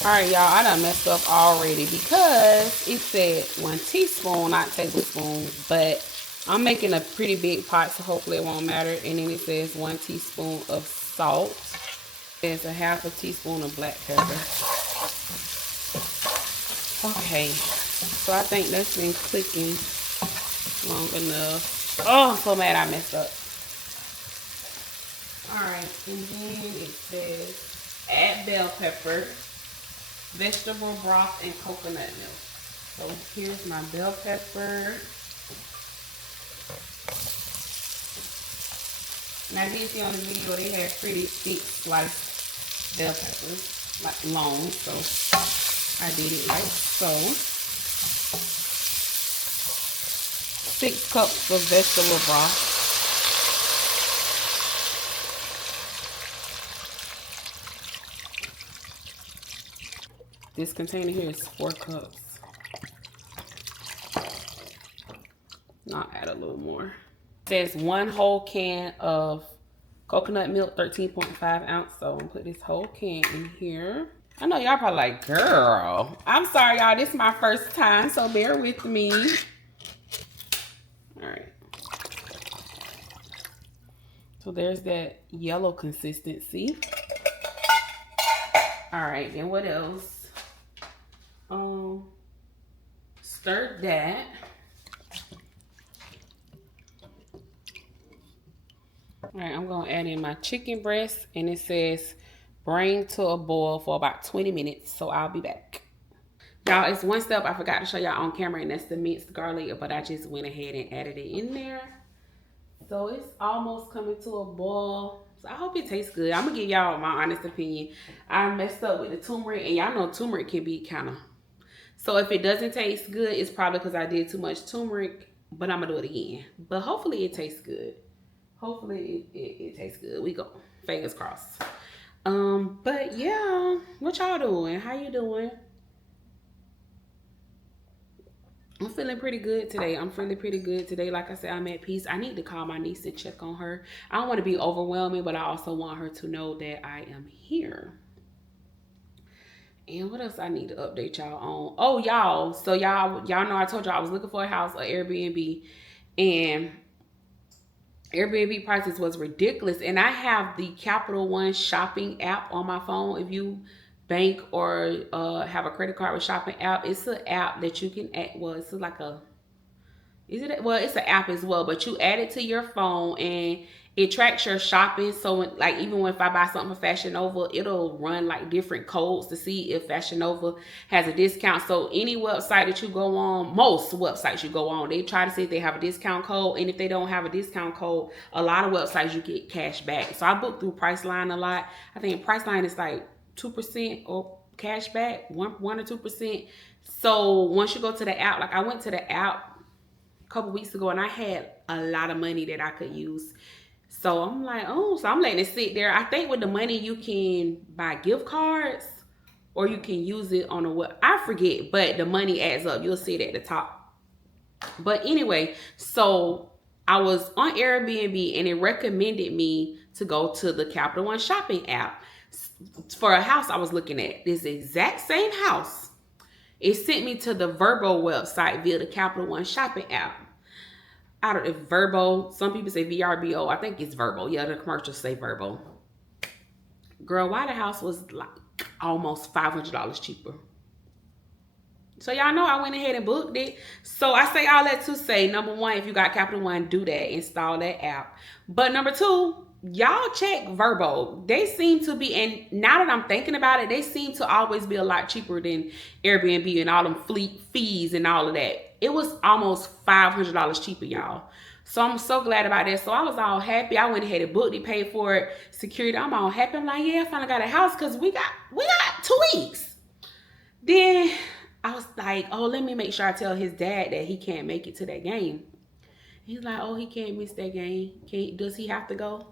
Alright, y'all, I done messed up already because it said 1 teaspoon, not tablespoon, but I'm making a pretty big pot, so hopefully it won't matter. And then it says 1 teaspoon of salt. There's a 1/2 teaspoon of black pepper. Okay, so I think that's been cooking long enough. Oh, I'm so mad I messed up. Alright, and then it says add bell pepper. vegetable broth, and coconut milk. So here's my bell pepper. And I did see on the video they had pretty thick sliced bell peppers, like long, so I did it like so. 6 cups of vegetable broth. This container here is 4 cups. I'll add a little more. It says 1 whole can of coconut milk, 13.5 ounce. So I'm gonna put this whole can in here. I know y'all probably like, girl. I'm sorry, y'all. This is my first time, so bear with me. All right. So there's that yellow consistency. All right, then what else? Stir that. All right, I'm gonna add in my chicken breast, and it says bring to a boil for about 20 minutes. So I'll be back. Y'all, it's one step I forgot to show y'all on camera, and that's the minced garlic, but I just went ahead and added it in there. So it's almost coming to a boil. So I hope it tastes good. I'm gonna give y'all my honest opinion. I messed up with the turmeric, and y'all know turmeric can be kind of. So if it doesn't taste good, it's probably because I did too much turmeric, but I'm gonna do it again. But hopefully it tastes good. Hopefully it tastes good. We go. Fingers crossed. But yeah, what y'all doing? How you doing? I'm feeling pretty good today. Like I said, I'm at peace. I need to call my niece and check on her. I don't want to be overwhelming, but I also want her to know that I am here. And what else I need to update y'all on? Oh, y'all. So y'all know I told y'all I was looking for a house, an Airbnb, and Airbnb prices was ridiculous. And I have the Capital One shopping app on my phone. If you bank or have a credit card with shopping app, it's an app that you can add. Well, it's like a, it's an app as well, but you add it to your phone and it tracks your shopping. So like even if I buy something for Fashion Nova, it'll run like different codes to see if Fashion Nova has a discount. So any website that you go on, most websites you go on, they try to see if they have a discount code. And if they don't have a discount code, a lot of websites you get cash back. So I book through Priceline a lot. I think Priceline is like 2% or cash back, 1 or 2%. So once you go to the app, like I went to the app a couple weeks ago and I had a lot of money that I could use. So I'm like, oh, so I'm letting it sit there. I think with the money you can buy gift cards or you can use it on a web. I forget, but the money adds up. You'll see it at the top. But anyway, so I was on Airbnb and it recommended me to go to the Capital One shopping app for a house I was looking at. This exact same house. It sent me to the Verbo website via the Capital One shopping app. I don't know if Verbo, some people say VRBO. I think it's Verbo. Yeah, the commercials say Verbo. Girl, why the house was like almost $500 cheaper. So y'all know I went ahead and booked it. So I say all that to say, number one, if you got Capital One, do that. Install that app. But number two, y'all check Verbo. They seem to be, and now that I'm thinking about it, they seem to always be a lot cheaper than Airbnb and all them fleet fees and all of that. It was almost $500 cheaper, y'all. So I'm so glad about that. So I was all happy. I went ahead and booked it, paid for it, security. I'm all happy. I'm like, yeah, I finally got a house because we got 2 weeks. Then I was like, oh, let me make sure I tell his dad that he can't make it to that game. He's like, oh, he can't miss that game. Does he have to go?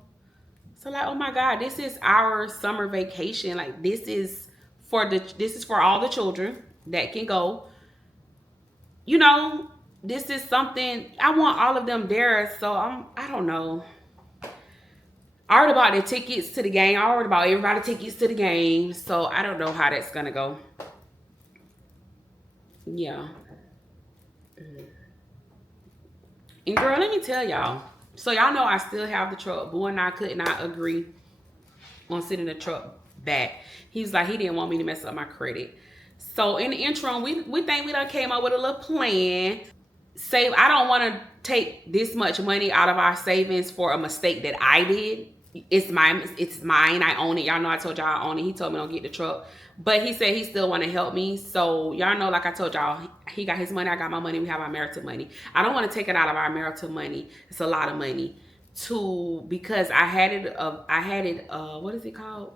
So like, oh my God, this is our summer vacation. Like this is for all the children that can go. You know, this is something I want all of them there. So I don't know. I already bought the tickets to the game. I already bought everybody tickets to the game. So I don't know how that's gonna go. Yeah. And girl, let me tell y'all. So y'all know I still have the truck. Boo and I could not agree on sending the truck back. He was like, he didn't want me to mess up my credit. So in the interim, we think we done came up with a little plan. I don't want to take this much money out of our savings for a mistake that I did. It's mine. I own it. Y'all know I told y'all I own it. He told me don't get the truck. But he said he still want to help me. So y'all know, like I told y'all, he got his money, I got my money, we have our marital money. I don't want to take it out of our marital money. It's a lot of money. Because I had it, what is it called?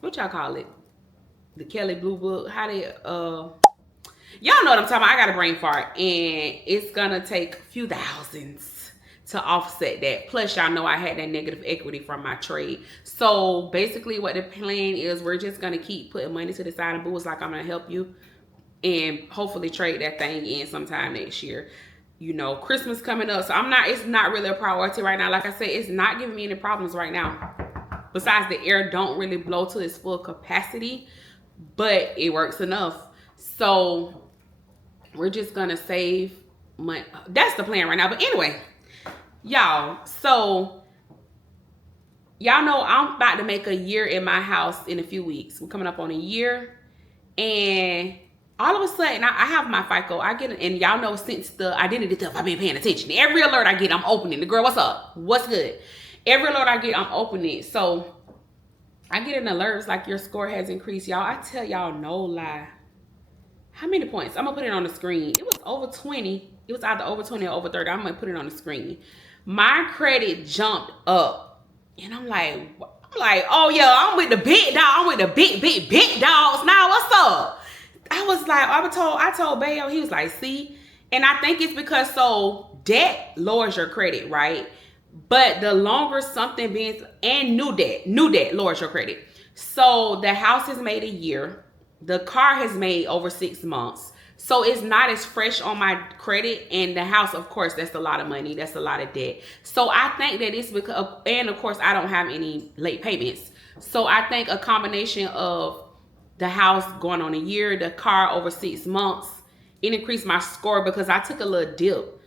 What y'all call it? The Kelly Blue Book. Y'all know what I'm talking about. I got a brain fart, and it's gonna take a few thousands to offset that. Plus, y'all know I had that negative equity from my trade. So basically what the plan is, we're just gonna keep putting money to the side, and Boo was like, I'm gonna help you and hopefully trade that thing in sometime next year. You know, Christmas coming up, so it's not really a priority right now. Like I said, it's not giving me any problems right now. Besides, the air don't really blow to its full capacity, but it works enough. So we're just gonna save money. That's the plan right now. But anyway, y'all, so y'all know I'm about to make a year in my house in a few weeks. We're coming up on a year, and all of a sudden I have my FICO. I get it, and y'all know since the identity stuff, I've been paying attention. Every alert I get, I'm opening. The girl, what's up? What's good? Every alert I get, I'm opening. So I get an alert, it's like your score has increased. Y'all, I tell y'all no lie. How many points? I'm gonna put it on the screen. It was over 20. It was either over 20 or over 30. I'm gonna put it on the screen. My credit jumped up, and I'm like, oh yeah, I'm with the big dog. I'm with the big dogs now. What's up? I was like, I told Bayo. He was like, see, and I think it's because debt lowers your credit, right? But the longer something being, and new debt lowers your credit. So the house has made a year. The car has made over 6 months. So it's not as fresh on my credit. And the house, of course, that's a lot of money. That's a lot of debt. So I think that it's because, and of course, I don't have any late payments. So I think a combination of the house going on a year, the car over 6 months, it increased my score because I took a little dip.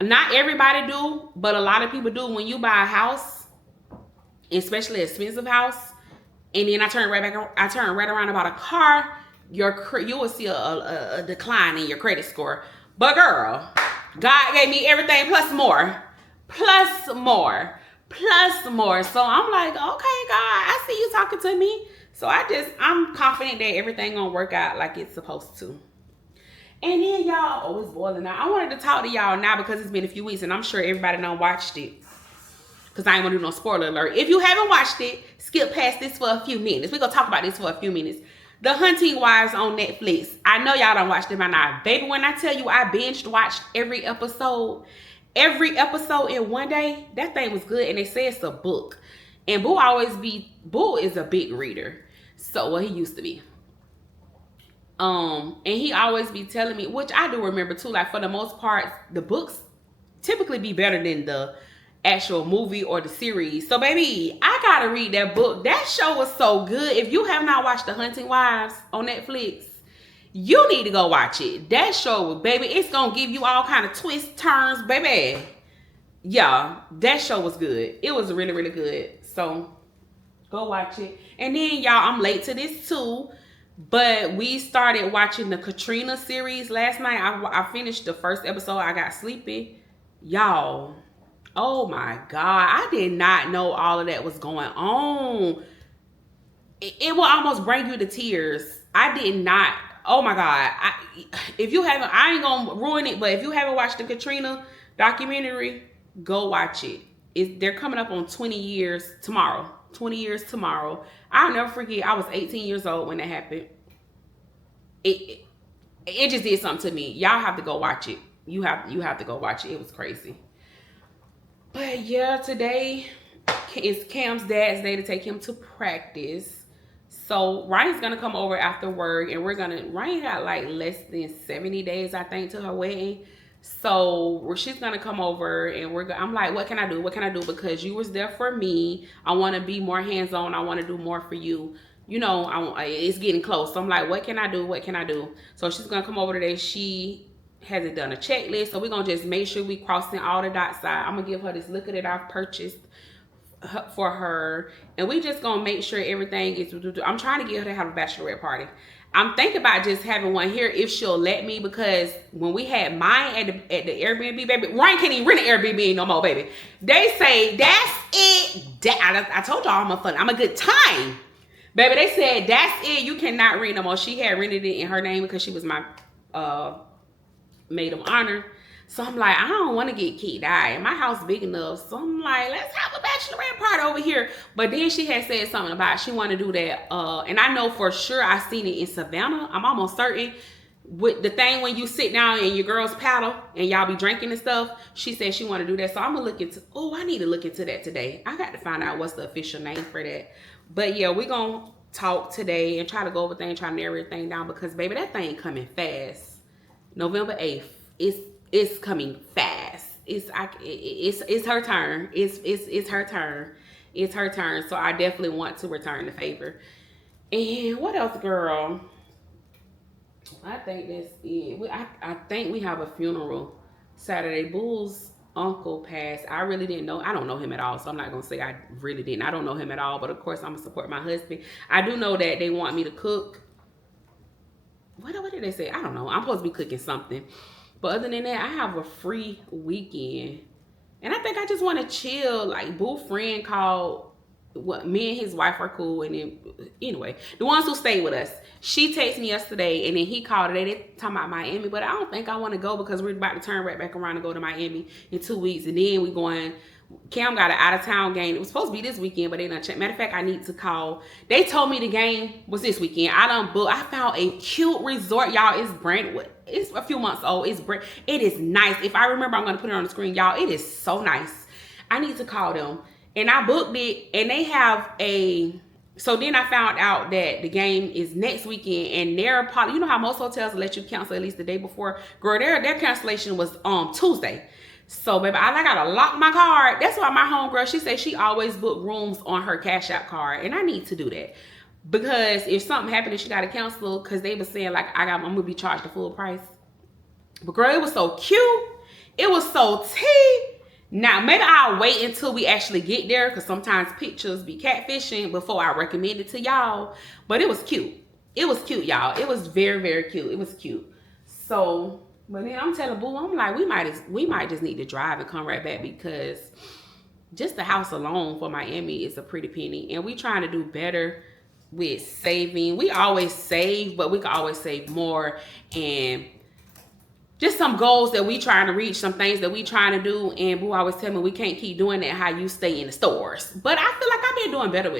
Not everybody do, but a lot of people do. When you buy a house, especially an expensive house, and then I turn right around about a car, you will see a decline in your credit score. But girl, God gave me everything plus more. So I'm like, okay, God, I see you talking to me. So I'm confident that everything gonna work out like it's supposed to. And then y'all, it's boiling now. I wanted to talk to y'all now because it's been a few weeks, and I'm sure everybody done watched it. Because I ain't gonna do no spoiler alert. If you haven't watched it, skip past this for a few minutes. We're gonna talk about this for a few minutes. The Hunting Wives on Netflix. I know y'all don't watch it by now. Baby, when I tell you I binged watched every episode in one day, that thing was good. And they say it's a book. And Boo is a big reader. So, well, he used to be. And he always be telling me, which I do remember too, like for the most part, the books typically be better than the actual movie or the series. So baby, I gotta read that book. That show was so good. If you have not watched The Hunting Wives on Netflix, you need to go watch it. That show, baby, it's gonna give you all kind of twists, turns, baby. Yeah, that show was good. It was really, really good. So go watch it. And then y'all, I'm late to this too, but we started watching the Katrina series last night. I finished the first episode. I got sleepy. Y'all, oh my God, I did not know all of that was going on. It will almost bring you to tears. I did not. Oh my God. If you haven't, I ain't gonna ruin it, but if you haven't watched the Katrina documentary, go watch it. They're coming up on 20 years tomorrow. 20 years tomorrow. I'll never forget, I was 18 years old when that happened. It just did something to me. Y'all have to go watch it. You have to go watch it. It was crazy. But yeah, today is Cam's dad's day to take him to practice. So Ryan's gonna come over after work, and Ryan got like less than 70 days, I think, to her wedding. So she's gonna come over, and I'm like, what can I do? What can I do? Because you was there for me. I want to be more hands-on. I want to do more for you. You know, it's getting close. So I'm like, what can I do? What can I do? So she's gonna come over today. She hasn't done a checklist, so we're gonna just make sure we crossing all the dots out. I'm gonna give her this liquor that I've purchased for her, and we just gonna make sure everything is. I'm trying to get her to have a bachelorette party. I'm thinking about just having one here if she'll let me, because when we had mine at the Airbnb, baby, Ryan can't even rent an Airbnb no more, baby. They say that's it. I told y'all I'm a good time, baby. They said that's it. You cannot rent no more. She had rented it in her name because she was my maid of honor. So I'm like, I don't want to get kicked out. And my house big enough. So I'm like, let's have a bachelorette party over here. But then she had said something about she want to do that. And I know for sure I seen it in Savannah. I'm almost certain. With the thing when you sit down and your girls paddle and y'all be drinking and stuff. She said she want to do that. So I'm going to look into, I need to look into that today. I got to find out what's the official name for that. But yeah, we're going to talk today and try to go over things, try to narrow everything down. Because baby, that thing coming fast. November 8th. It's coming fast. It's her turn. It's her turn. It's her turn. So I definitely want to return the favor. And what else, girl? I think that's it. I think we have a funeral Saturday. Boo's uncle passed. I really didn't know. I don't know him at all. So I'm not going to say I really didn't. I don't know him at all. But of course, I'm going to support my husband. I do know that they want me to cook. What did they say? I don't know. I'm supposed to be cooking something. But other than that, I have a free weekend. And I think I just want to chill. Like, Boo friend called. Me and his wife are cool. And then, anyway, the ones who stayed with us. She texted me yesterday. And then he called today. They talking about Miami. But I don't think I want to go because we're about to turn right back around and go to Miami in 2 weeks. And then we going. Cam got an out-of-town game. It was supposed to be this weekend, but they done checked. Matter of fact, I need to call. They told me the game was this weekend. I done booked. I found a cute resort, y'all. It's brand. It's a few months old. It is nice. If I remember, I'm gonna put it on the screen, y'all. It is so nice. I need to call them, and I booked it, and they have a. So then I found out that the game is next weekend, and their policy. You know how most hotels let you cancel at least the day before. Girl, their cancellation was Tuesday. So, baby, I gotta lock my card. That's why my homegirl, she said she always book rooms on her Cash App card. And I need to do that. Because if something happened and she gotta cancel, because they were saying, like, I'm gonna be charged the full price. But, girl, it was so cute. It was so tea. Now, maybe I'll wait until we actually get there, because sometimes pictures be catfishing before I recommend it to y'all. But it was cute. It was cute, y'all. It was very, very cute. It was cute. So... But then I'm telling Boo, I'm like, we might just need to drive and come right back, because just the house alone for Miami is a pretty penny. And we trying to do better with saving. We always save, but we can always save more. And just some goals that we trying to reach, some things that we trying to do. And Boo always tell me we can't keep doing that how you stay in the stores. But I feel like I've been doing better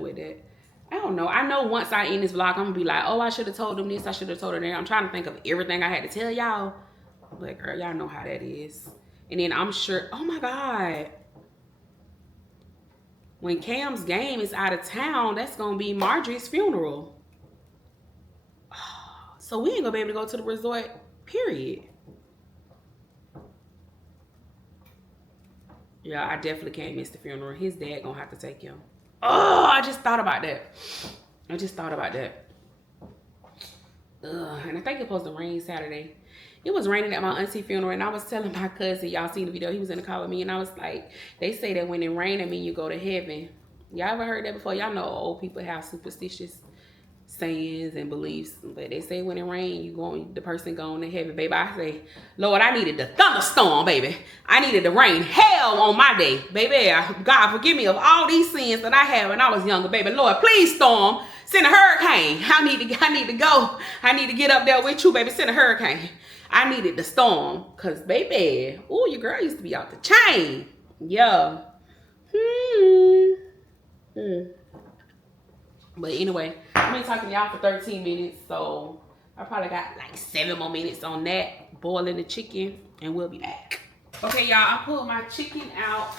with that. I don't know. I know once I end this vlog, I'm going to be like, oh, I should have told them this. I should have told them that. I'm trying to think of everything I had to tell y'all. But, girl, y'all know how that is. And then I'm sure, oh, my God. When Cam's game is out of town, that's going to be Marjorie's funeral. So we ain't going to be able to go to the resort, period. Yeah, I definitely can't miss the funeral. His dad going to have to take him. Oh, I just thought about that. And I think it's supposed to rain Saturday. It was raining at my auntie funeral, and I was telling my cousin, y'all seen the video, he was in the car with me, and I was like, they say that when it rain, it mean you go to heaven. Y'all ever heard that before? Y'all know old people have superstitious sayings and beliefs, but they say when it rain, the person going to heaven. Baby, I say, Lord, I needed the thunderstorm, baby. I needed the rain hell on my day, baby. God, forgive me of all these sins that I had when I was younger, baby. Lord, please storm, send a hurricane. I need to go. I need to get up there with you, baby. Send a hurricane. I needed the storm, cause baby, ooh, your girl used to be out the chain. Yeah. But anyway, I've been talking to y'all for 13 minutes, so I probably got like 7 more minutes on that, boiling the chicken, and we'll be back. Okay, y'all, I pulled my chicken out,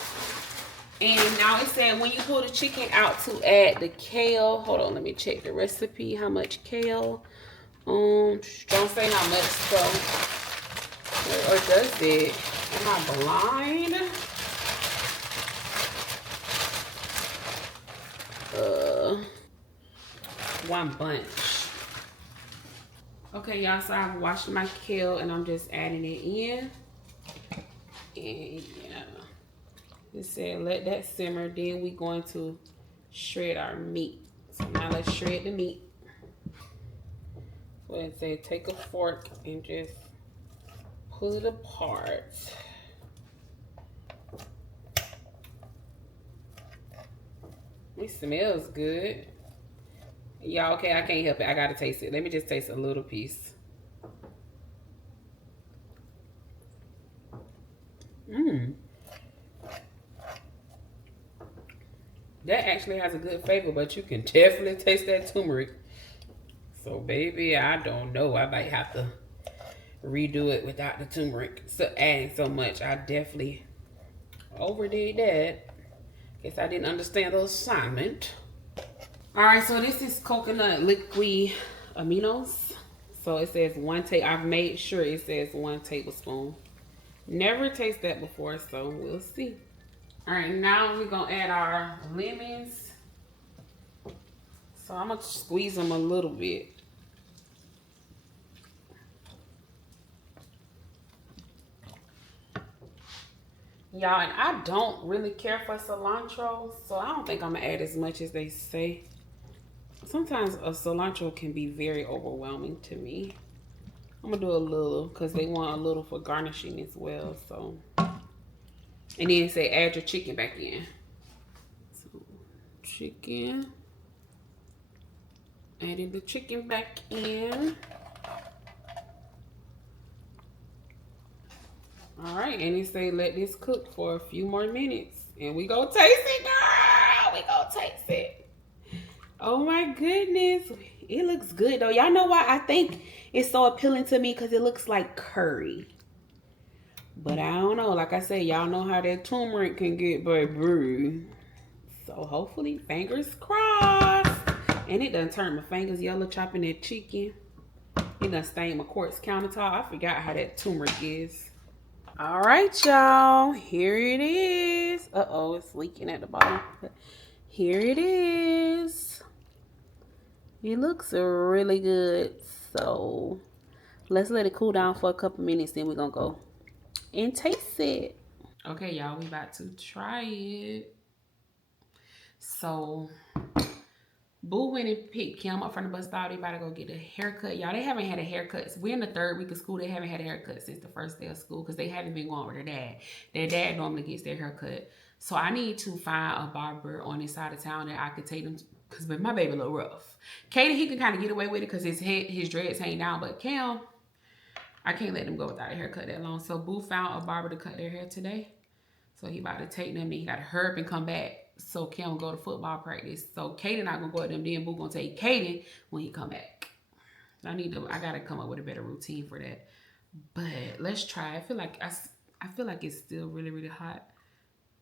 and now it said when you pull the chicken out to add the kale. Hold on, let me check the recipe, how much kale. Don't say how much, so, or does it? Am I blind? One bunch. Okay, y'all, so I've washed my kale and I'm just adding it in. And yeah, It said let that simmer. Then we going to shred our meat. So now let's shred the meat. So it said take a fork and just pull it apart. It smells good. Y'all, okay, I can't help it. I gotta taste it. Let me just taste a little piece. That actually has a good flavor, but you can definitely taste that turmeric. So, baby, I don't know. I might have to redo it without the turmeric. So, adding so much, I definitely overdid that. Guess I didn't understand the assignment. Alright, so this is coconut liquid aminos. So it says I've made sure it says 1 tablespoon. Never tasted that before, so we'll see. Alright, now we're gonna add our lemons. So I'm gonna squeeze them a little bit. Y'all, and I don't really care for cilantro, so I don't think I'm gonna add as much as they say. Sometimes a cilantro can be very overwhelming to me. I'm gonna do a little because they want a little for garnishing as well. So, and then say add your chicken back in. So, chicken. Adding the chicken back in. All right, and it say let this cook for a few more minutes, and we go taste it, girl. We go taste it. Oh my goodness, it looks good though. Y'all know why I think it's so appealing to me? Because it looks like curry. But I don't know. Like I said, y'all know how that turmeric can get, baby. So hopefully, fingers crossed. And it done turned my fingers yellow chopping that chicken. It done stained my quartz countertop. I forgot how that turmeric is. All right, y'all. Here it is. Uh-oh, it's leaking at the bottom. Here it is. It looks really good. So let's let it cool down for a couple minutes. Then we're going to go and taste it. Okay, y'all. We about to try it. So Boo went and picked Kim up from the bus stop. They about to go get a haircut. Y'all, they haven't had a haircut. We're in the 3rd week of school. They haven't had a haircut since the first day of school because they haven't been going with their dad. Their dad normally gets their haircut. So I need to find a barber on this side of town that I could take them to, because my baby a little rough. Kaden, he can kind of get away with it because his dreads hang down. But Cam, I can't let them go without a haircut that long. So Boo found a barber to cut their hair today. So he about to take them. Then he got to hurry up and come back. So Cam will go to football practice. So Kaden not gonna go with them. Then Boo gonna take Kaden when he come back. I gotta come up with a better routine for that. But let's try. I feel like it's still really, really hot.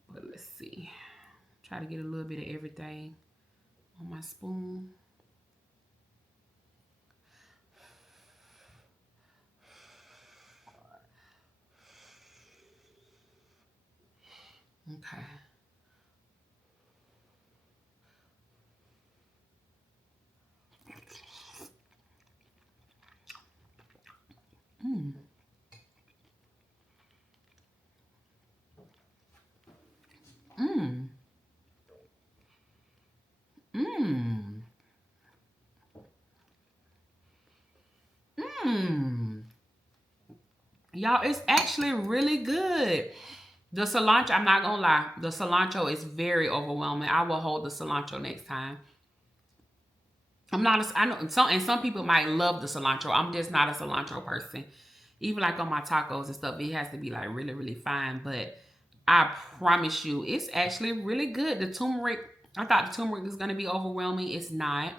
But let's see. Try to get a little bit of everything on my spoon. Okay. Mmm. Mmm. Mmm. Mmm. Y'all, it's actually really good. The cilantro, I'm not gonna lie, the cilantro is very overwhelming. I will hold the cilantro next time. I know some people might love the cilantro. I'm just not a cilantro person. Even like on my tacos and stuff, it has to be like really, really fine. But I promise you, it's actually really good. The turmeric, I thought the turmeric was gonna be overwhelming. It's not.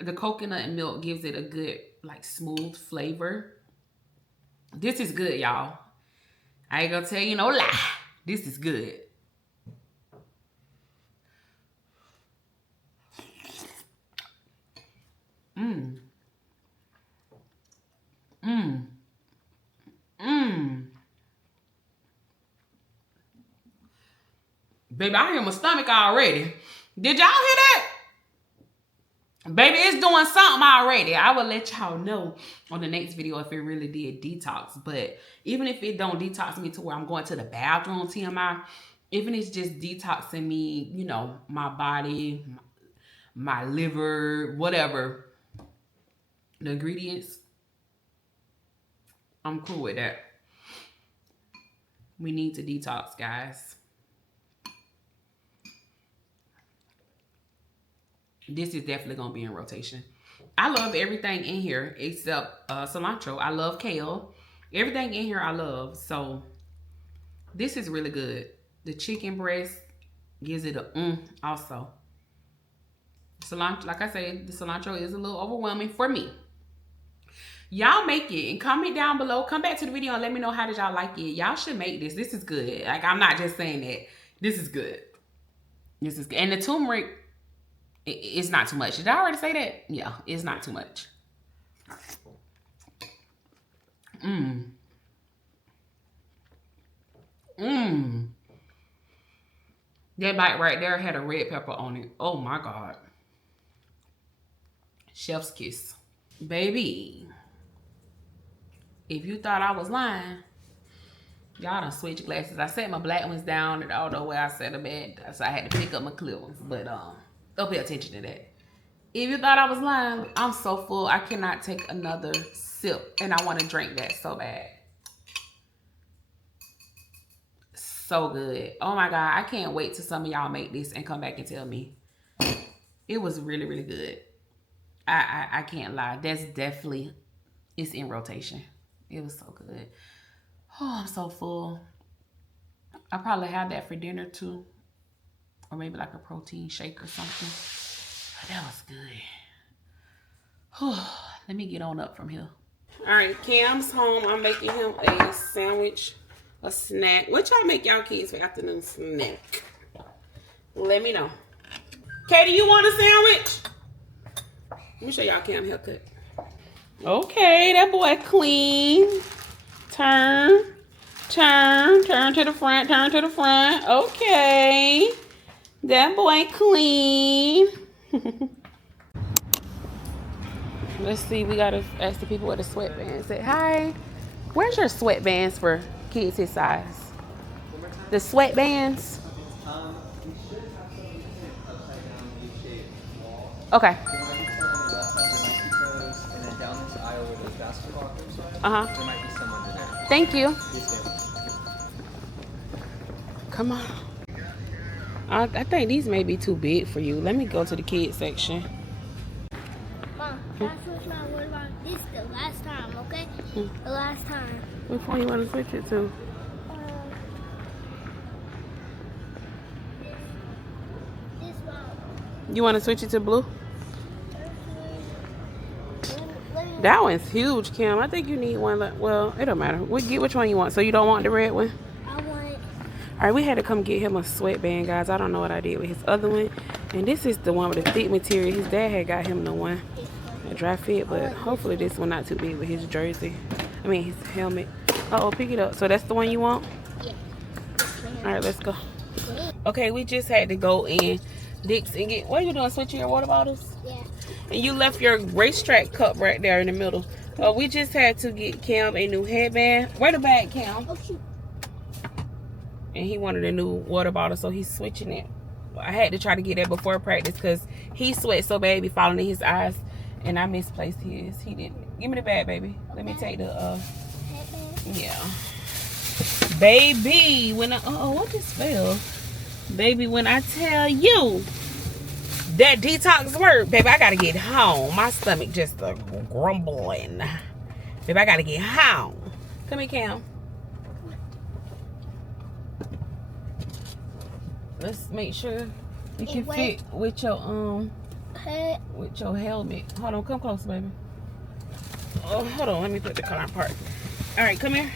The coconut milk gives it a good, like, smooth flavor. This is good, y'all. I ain't gonna tell you no lie. This is good. Mmm. Mmm. Mmm. Baby, I hear my stomach already. Did y'all hear that? Baby, it's doing something already. I will let y'all know on the next video if it really did detox. But even if it don't detox me to where I'm going to the bathroom, TMI, even it's just detoxing me, you know, my body, my liver, whatever. The ingredients, I'm cool with that. We need to detox, guys. This is definitely gonna be in rotation. I love everything in here except cilantro. I love kale. Everything in here I love. So this is really good. The chicken breast gives it a also. Cilantro, like I said, the cilantro is a little overwhelming for me. Y'all make it and comment down below. Come back to the video and let me know how did y'all like it. Y'all should make this. This is good. Like, I'm not just saying that. This is good. This is good. And the turmeric, it's not too much. Did I already say that? Yeah, it's not too much. That bite right there had a red pepper on it. Oh my God. Chef's kiss. Baby, if you thought I was lying, y'all done switch glasses. I set my black ones down and I don't know where I set them at, so I had to pick up my clear ones. But don't pay attention to that. If you thought I was lying, I'm so full. I cannot take another sip, and I want to drink that so bad. So good. Oh my God, I can't wait till some of y'all make this and come back and tell me. It was really, really good. I can't lie. That's definitely, it's in rotation. It was so good. Oh, I'm so full. I'll probably have that for dinner too. Or maybe like a protein shake or something. But that was good. Oh, let me get on up from here. All right, Cam's home. I'm making him a sandwich, a snack. What y'all make y'all kids for afternoon snack? Let me know. Katie, you want a sandwich? Let me show y'all Cam haircut. Okay, that boy clean. Turn to the front, turn to the front. Okay. That boy clean. Let's see, we gotta ask the people with the sweatbands. Say, hi, where's your sweatbands for kids his size? The sweatbands? We should have some upside down V-shaped wall. Okay. And then down this aisle where those basketball hoops are, there might be some under there. Thank you. Yes, ma'am. Come on. I think these may be too big for you. Let me go to the kids section. Mom, can I switch my water bottle? This is the last time, okay? The last time. Which one you want to switch it to? This one. You want to switch it to blue? Let me That one's huge, Kim. I think you need one. Well, it don't matter. We get which one you want. So you don't want the red one? I want it. All right, we had to come get him a sweatband, guys. I don't know what I did with his other one. And this is the one with the thick material. His dad had got him the one, a dry fit, but hopefully this one not too big with his jersey. I mean, his helmet. Uh-oh, pick it up. So that's the one you want? Yeah. All right, let's go. Okay, we just had to go in Dick's and get, what are you doing, switching your water bottles? Yeah. And you left your racetrack cup right there in the middle. We just had to get Cam a new headband. Where the bag, Cam? Oh, shoot. And he wanted a new water bottle, so he's switching it. I had to try to get that before practice because he sweat so bad, be falling in his eyes, and I misplaced his. He didn't. Give me the bag, baby. Let me take the, yeah. Baby, when I, what just fell? Baby, when I tell you that detox work, baby, I gotta get home. My stomach just grumbling. Baby, I gotta get home. Come here, Cam. Let's make sure you can fit with your helmet. Hold on, come close, baby. Oh, hold on, let me put the car in park. All right, come here.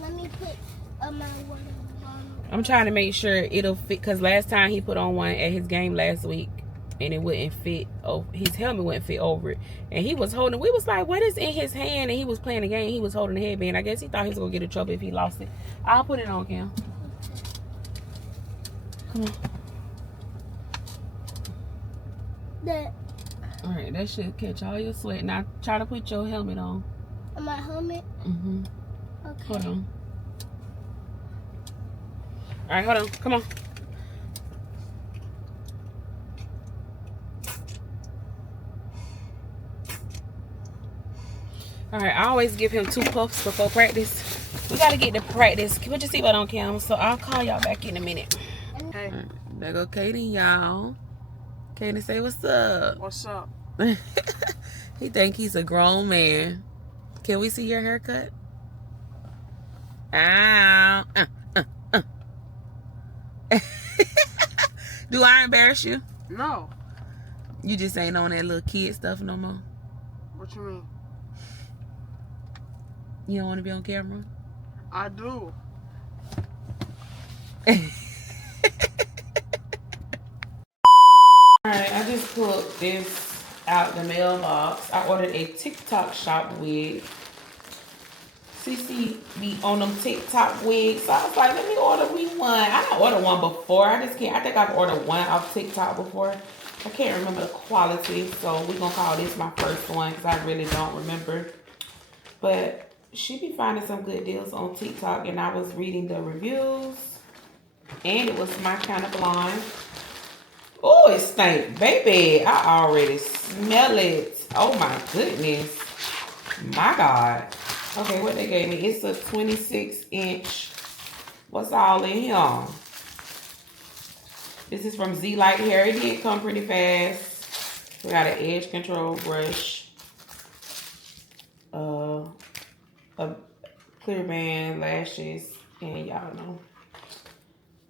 Let me put my water bottle. I'm trying to make sure it'll fit, because last time he put on one at his game last week and it wouldn't fit. Oh, his helmet wouldn't fit over it. And he was holding, we was like, what is in his hand? And he was playing the game. He was holding the headband. I guess he thought he was going to get in trouble if he lost it. I'll put it on, Cam. Come on. That. All right, that should catch all your sweat. Now try to put your helmet on. My helmet? Mm-hmm. Okay. Hold on. right, hold on. Come on. All right, I always give him 2 puffs before practice. We gotta get to practice. Put your seatbelt on, Cam. So I'll call y'all back in a minute. Hey. All right, there go Katie, y'all. Katie, say what's up. What's up? He think he's a grown man. Can we see your haircut? Ow. Do I embarrass you? No. You just ain't on that little kid stuff no more? What you mean? You don't want to be on camera? I do. Alright, I just pulled this out the mailbox. I ordered a TikTok shop wig. CC be on them TikTok wigs. So I was like, let me order me one. I done ordered one before. I just can't. I think I've ordered one off TikTok before. I can't remember the quality. So we're going to call this my first one because I really don't remember. But she be finding some good deals on TikTok. And I was reading the reviews. And it was my kind of blonde. Oh, it stank. Baby, I already smell it. Oh, my goodness. My God. Okay, what they gave me? It's a 26-inch. What's all in here? This is from Z Light Hair. It did come pretty fast. We got an edge control brush. A clear band, lashes, and y'all know.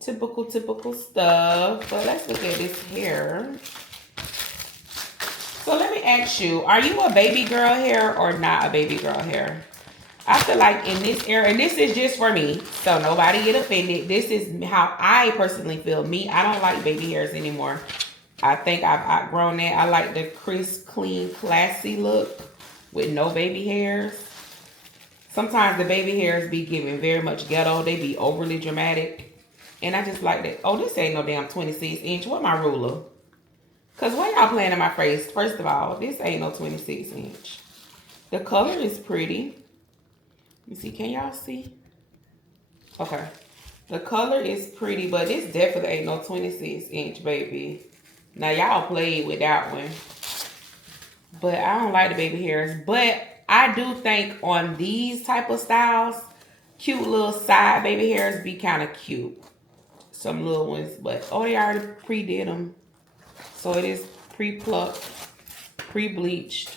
Typical stuff. But let's look at this hair. So let me ask you, are you a baby girl hair or not a baby girl hair? I feel like in this era, and this is just for me, so nobody get offended. This is how I personally feel. Me, I don't like baby hairs anymore. I think I've outgrown that. I like the crisp, clean, classy look with no baby hairs. Sometimes the baby hairs be giving very much ghetto. They be overly dramatic. And I just like that. Oh, this ain't no damn 26-inch. What my ruler? Because why y'all playing in my face? First of all, this ain't no 26-inch. The color is pretty. Let me see. Can y'all see? Okay. The color is pretty, but this definitely ain't no 26-inch, baby. Now, y'all played with that one. But I don't like the baby hairs. But I do think on these type of styles, cute little side baby hairs be kind of cute. Some little ones. But, oh, they already pre-did them. So it is pre-plucked, pre-bleached.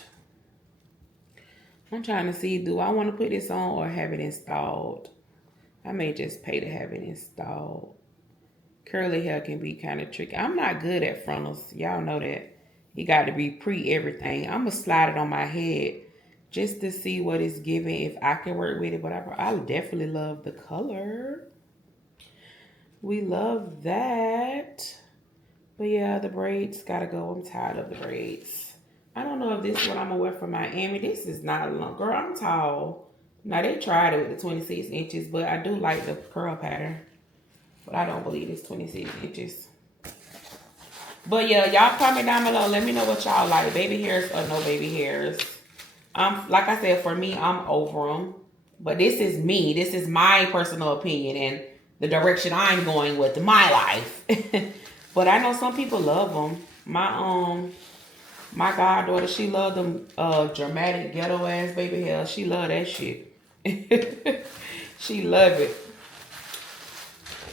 I'm trying to see, do I want to put this on or have it installed? I may just pay to have it installed. Curly hair can be kind of tricky. I'm not good at frontals. Y'all know that. You got to be pre-everything. I'm going to slide it on my head just to see what it's giving, if I can work with it. But I definitely love the color. We love that. But yeah, the braids got to go. I'm tired of the braids. I don't know if this is what I'm going to wear for Miami. This is not long. Girl, I'm tall. Now, they tried it with the 26 inches, but I do like the curl pattern. But I don't believe it's 26 inches. But yeah, y'all comment down below. Let me know what y'all like. Baby hairs or no baby hairs. Like I said, for me, I'm over them. But this is me. This is my personal opinion and the direction I'm going with my life. But I know some people love them. My goddaughter, she loved them dramatic ghetto ass baby hair. She love that shit. She love it.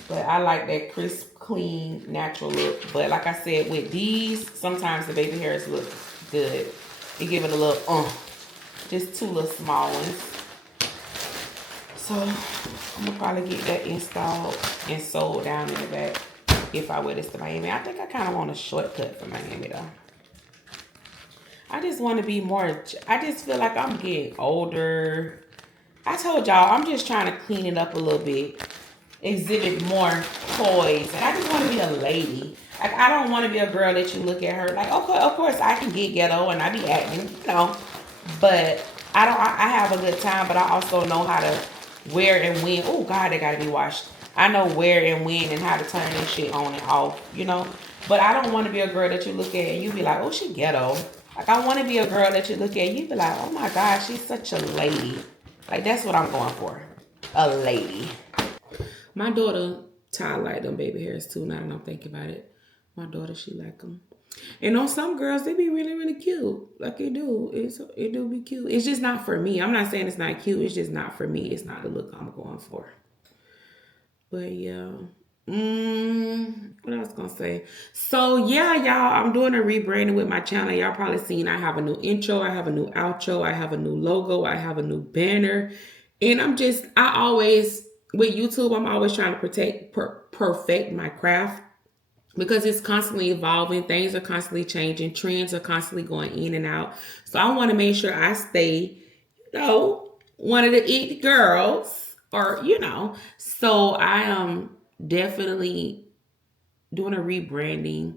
But I like that crisp, clean, natural look. But like I said, with these, sometimes the baby hairs look good. You give it a little just 2 little small ones. So I'm gonna probably get that installed and sold down in the back if I wear this to Miami. I think I kind of want a shortcut for Miami though. I just want to be more, I just feel like I'm getting older. I told y'all, I'm just trying to clean it up a little bit. Exhibit more toys. And I just want to be a lady. Like, I don't want to be a girl that you look at her like, okay, of course I can get ghetto and I be acting, you know. But I have a good time, but I also know how to where and when. Oh, God, they got to be washed. I know where and when and how to turn this shit on and off, you know. But I don't want to be a girl that you look at and you be like, oh, she ghetto. Like, I want to be a girl that you look at, you be like, oh my God, she's such a lady. Like, that's what I'm going for. A lady. My daughter, Ty like them baby hairs too. Now that I'm thinking about it, my daughter, she like them. And on some girls, they be really, really cute. Like it do. It do be cute. It's just not for me. I'm not saying it's not cute. It's just not for me. It's not the look I'm going for. But yeah. What I was gonna say? So yeah, y'all, I'm doing a rebranding with my channel. Y'all probably seen I have a new intro, I have a new outro, I have a new logo, I have a new banner. And I always, with YouTube, I'm always trying to perfect my craft, because it's constantly evolving. Things are constantly changing. Trends are constantly going in and out. So I want to make sure I stay, one of the it girls, or, so I am definitely doing a rebranding,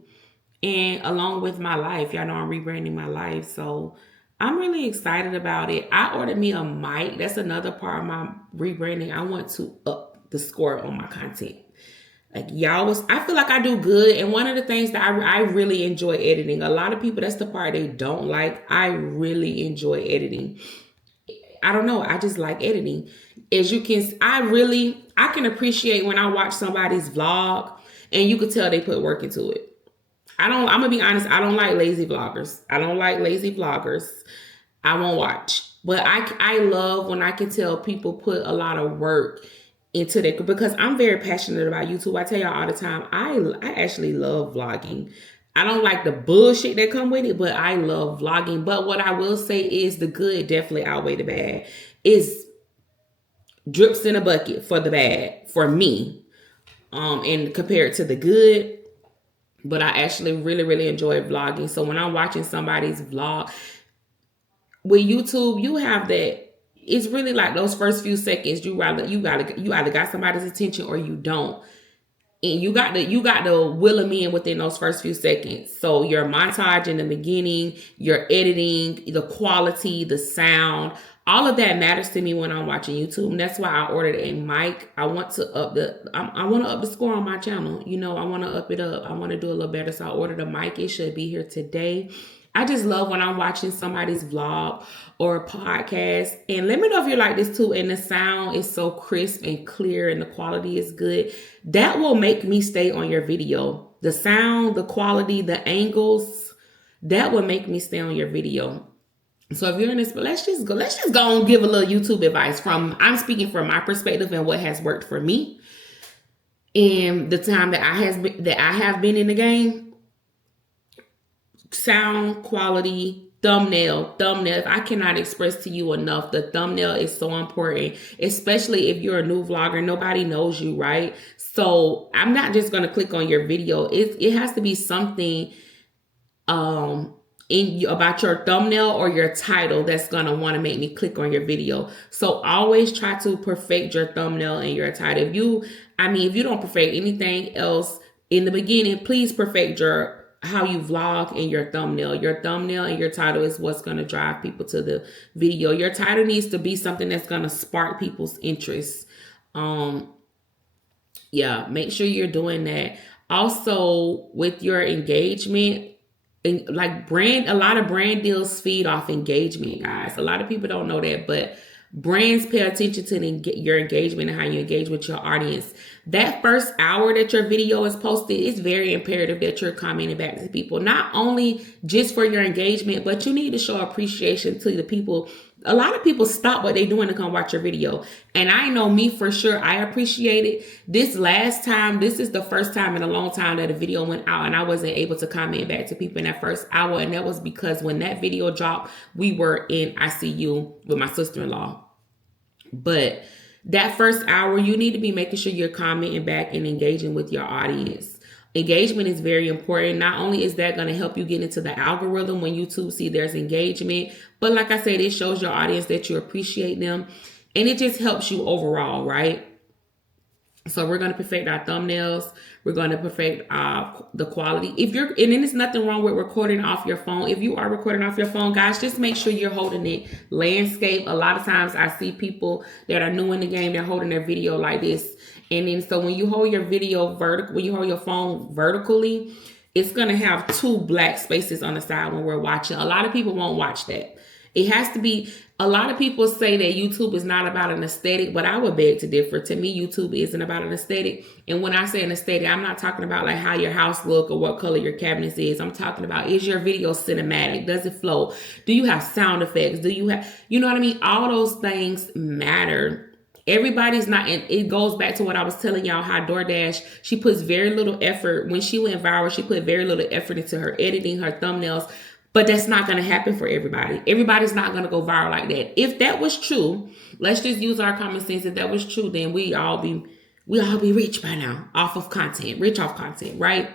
and along with my life, y'all know I'm rebranding my life. So I'm really excited about it. I ordered me a mic. That's another part of my rebranding. I want to up the score on my content. Like I feel like I do good. And one of the things that I really enjoy editing. A lot of people, that's the part they don't like. I really enjoy editing. I don't know. I just like editing. As you can, I can appreciate when I watch somebody's vlog and you could tell they put work into it. I'm going to be honest. I don't like lazy vloggers. I won't watch. But I love when I can tell people put a lot of work into that, because I'm very passionate about YouTube. I tell y'all all the time, I actually love vlogging. I don't like the bullshit that come with it, but I love vlogging. But what I will say is the good definitely outweigh the bad. It's drips in a bucket for the bad for me, and compared to the good. But I actually really, really enjoy vlogging. So when I'm watching somebody's vlog with YouTube, you have that. It's really like those first few seconds. You either got somebody's attention or you don't. And you got to will them in within those first few seconds. So your montage in the beginning, your editing, the quality, the sound, all of that matters to me when I'm watching YouTube. And that's why I ordered a mic. I want to up the score on my channel. I want to up it up. I want to do a little better. So I ordered a mic. It should be here today. I just love when I'm watching somebody's vlog or a podcast. And let me know if you're like this too. And the sound is so crisp and clear and the quality is good. That will make me stay on your video. The sound, the quality, the angles, that will make me stay on your video. So if you're in this, let's just go and give a little YouTube advice. I'm speaking from my perspective and what has worked for me in the time that I have been in the game. Sound quality, thumbnail. I cannot express to you enough. The thumbnail is so important, especially if you're a new vlogger. Nobody knows you, right? So I'm not just going to click on your video. It has to be something about your thumbnail or your title that's going to want to make me click on your video. So always try to perfect your thumbnail and your title. If you don't perfect anything else in the beginning, please perfect how you vlog and your thumbnail. Your thumbnail and your title is what's going to drive people to the video. Your title needs to be something that's going to spark people's interest. Make sure you're doing that. Also, with your engagement, and a lot of brand deals feed off engagement, guys. A lot of people don't know that, but brands pay attention to your engagement and how you engage with your audience. That first hour that your video is posted, it's very imperative that you're commenting back to people, not only just for your engagement, but you need to show appreciation to the people. A lot of people stop what they're doing to come watch your video. And I know me for sure, I appreciate it. This is the first time in a long time that a video went out and I wasn't able to comment back to people in that first hour. And that was because when that video dropped, we were in ICU with my sister-in-law. But that first hour, you need to be making sure you're commenting back and engaging with your audience. Engagement is very important. Not only is that going to help you get into the algorithm when YouTube see there's engagement, but like I said, it shows your audience that you appreciate them, and it just helps you overall, right? So we're going to perfect our thumbnails. We're going to perfect the quality. And then there's nothing wrong with recording off your phone. If you are recording off your phone, guys, just make sure you're holding it landscape. A lot of times I see people that are new in the game, they're holding their video like this. And then so when you hold your video when you hold your phone vertically, it's going to have two black spaces on the side when we're watching. A lot of people won't watch that. It has to be. A lot of people say that YouTube is not about an aesthetic, but I would beg to differ. To me, YouTube isn't about an aesthetic. And when I say an aesthetic, I'm not talking about like how your house look or what color your cabinets is. I'm talking about, is your video cinematic? Does it flow? Do you have sound effects? Do you have, you know what I mean? All those things matter. Everybody's not, and it goes back to what I was telling y'all, how DoorDash, she puts very little effort. When she went viral, she put very little effort into her editing, her thumbnails. But that's not going to happen for everybody. Everybody's not going to go viral like that. If that was true, let's just use our common sense. If that was true, then we all be rich by now off of content, rich off content, right?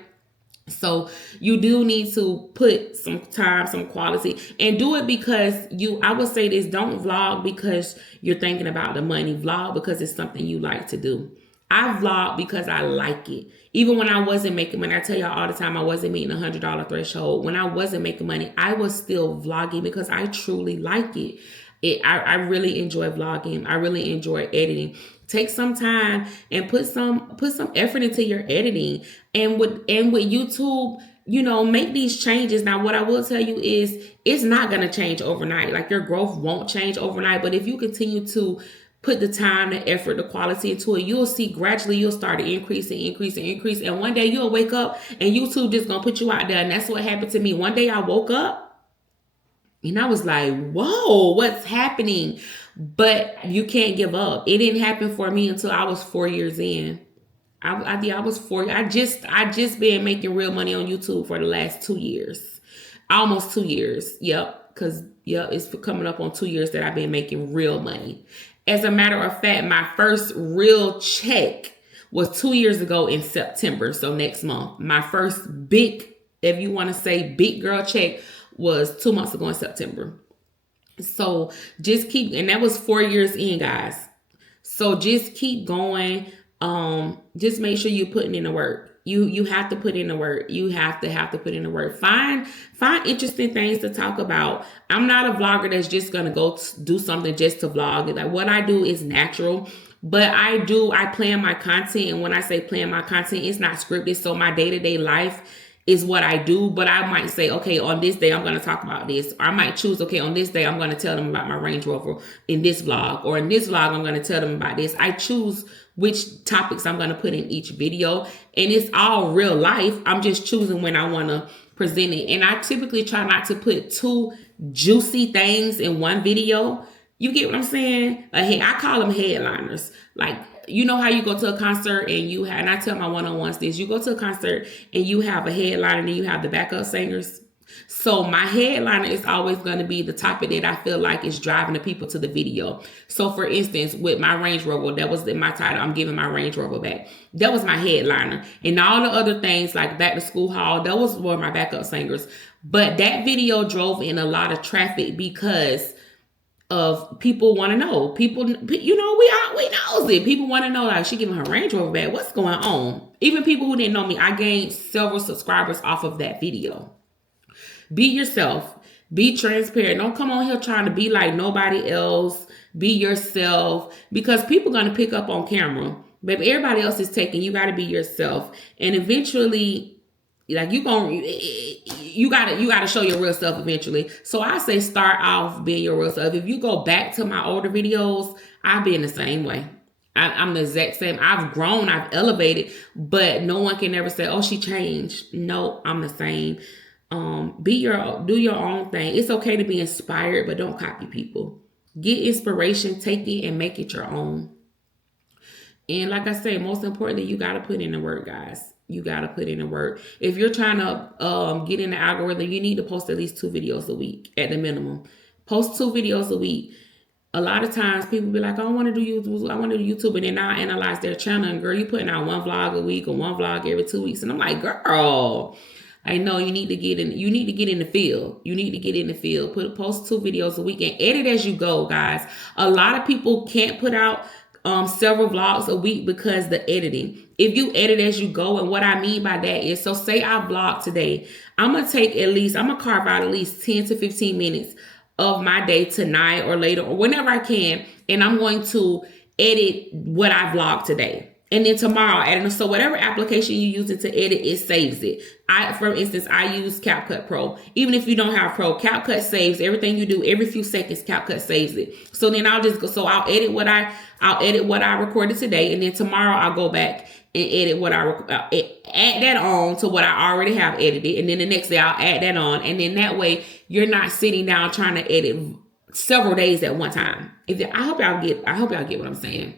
So you do need to put some time, some quality, and do it because I would say this, don't vlog because you're thinking about the money. Vlog because it's something you like to do. I vlog because I like it. Even when I wasn't making money, I tell y'all all the time, I wasn't meeting $100 threshold. When I wasn't making money, I was still vlogging because I truly like it. I really enjoy vlogging. I really enjoy editing. Take some time and put some effort into your editing. And with YouTube, you know, make these changes. Now, what I will tell you is it's not going to change overnight. Like, your growth won't change overnight. But if you continue to put the time, the effort, the quality into it, you'll see gradually you'll start to increase. And one day you'll wake up and YouTube just going to put you out there. And that's what happened to me. One day I woke up and I was like, whoa, what's happening? But you can't give up. It didn't happen for me until I was 4 years in. I was 4. I just been making real money on YouTube for the last 2 years. Almost 2 years. Yep. Because, it's coming up on 2 years that I've been making real money. As a matter of fact, my first real check was 2 years ago in September. So next month, my first big, if you want to say big girl check, was 2 months ago in September. So just keep, and that was 4 years in, guys. So just keep going. Just make sure you're putting in the work. You have to put in the work. You have to put in the work. Find interesting things to talk about. I'm not a vlogger that's just going to go do something just to vlog. Like, what I do is natural, but I plan my content. And when I say plan my content, it's not scripted. So my day-to-day life is what I do, but I might say, okay, on this day, I'm going to talk about this. Or I might choose, okay, on this day, I'm going to tell them about my Range Rover in this vlog, or in this vlog, I'm going to tell them about this. I choose which topics I'm going to put in each video, and it's all real life. I'm just choosing when I want to present it. And I typically try not to put too juicy things in one video. You get what I'm saying? I call them headliners. Like, you know how you go to a concert and I tell my one-on-ones this, you go to a concert and you have a headliner and you have the backup singers. So my headliner is always going to be the topic that I feel like is driving the people to the video. So for instance, with my Range Rover, that was in my title, I'm giving my Range Rover back. That was my headliner. And all the other things like back to school haul, that was were my backup singers. But that video drove in a lot of traffic because of people want to know. People, you know, we knows it. People want to know, like, she giving her Range Rover back. What's going on? Even people who didn't know me, I gained several subscribers off of that video. Be yourself. Be transparent. Don't come on here trying to be like nobody else. Be yourself, because people are going to pick up on camera. But if everybody else is taking, you got to be yourself. And eventually, like, you gotta show your real self eventually. So I say start off being your real self. If you go back to my older videos, I've been the same way. I'm the exact same. I've grown, I've elevated, but no one can ever say, oh, she changed. No, I'm the same. Do your own thing. It's okay to be inspired, but don't copy people. Get inspiration, take it, and make it your own. And like I said, most importantly, you got to put in the work, guys. You got to put in the work. If you're trying to get in the algorithm, you need to post at least 2 videos a week at the minimum. Post 2 videos a week. A lot of times people be like, I want to do YouTube, and then I analyze their channel, and girl, you putting out 1 vlog a week or 1 vlog every 2 weeks. And I'm like, girl, I know you need to get in the field. You need to get in the field. Post 2 videos a week and edit as you go, guys. A lot of people can't put out several vlogs a week because the editing. If you edit as you go, and what I mean by that is, so say I vlog today, I'm gonna carve out at least 10 to 15 minutes of my day tonight or later or whenever I can, and I'm going to edit what I vlogged today. And then tomorrow, and so whatever application you're using to edit, it saves it. For instance, I use CapCut Pro. Even if you don't have Pro, CapCut saves everything you do. Every few seconds, CapCut saves it. So then I'll just go. So I'll edit what I recorded today, and then tomorrow I'll go back and edit what add that on to what I already have edited, and then the next day I'll add that on, and then that way you're not sitting down trying to edit several days at one time. I hope y'all get what I'm saying.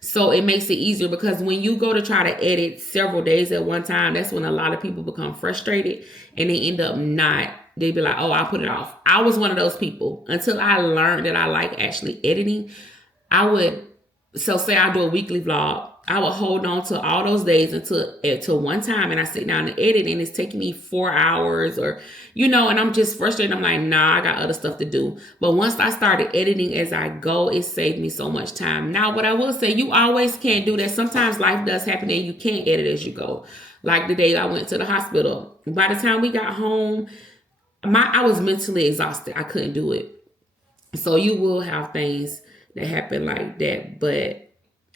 So it makes it easier, because when you go to try to edit several days at one time, that's when a lot of people become frustrated and they end up they be like, oh, I'll put it off. I was one of those people until I learned that I like actually editing. Say I do a weekly vlog, I would hold on to all those days until one time, and I sit down and edit, and it's taking me 4 hours, or and I'm just frustrated. I'm like, nah, I got other stuff to do. But once I started editing as I go, it saved me so much time. Now, what I will say, you always can't do that. Sometimes life does happen and you can't edit as you go. Like the day I went to the hospital. By the time we got home, I was mentally exhausted. I couldn't do it. So you will have things that happen like that, but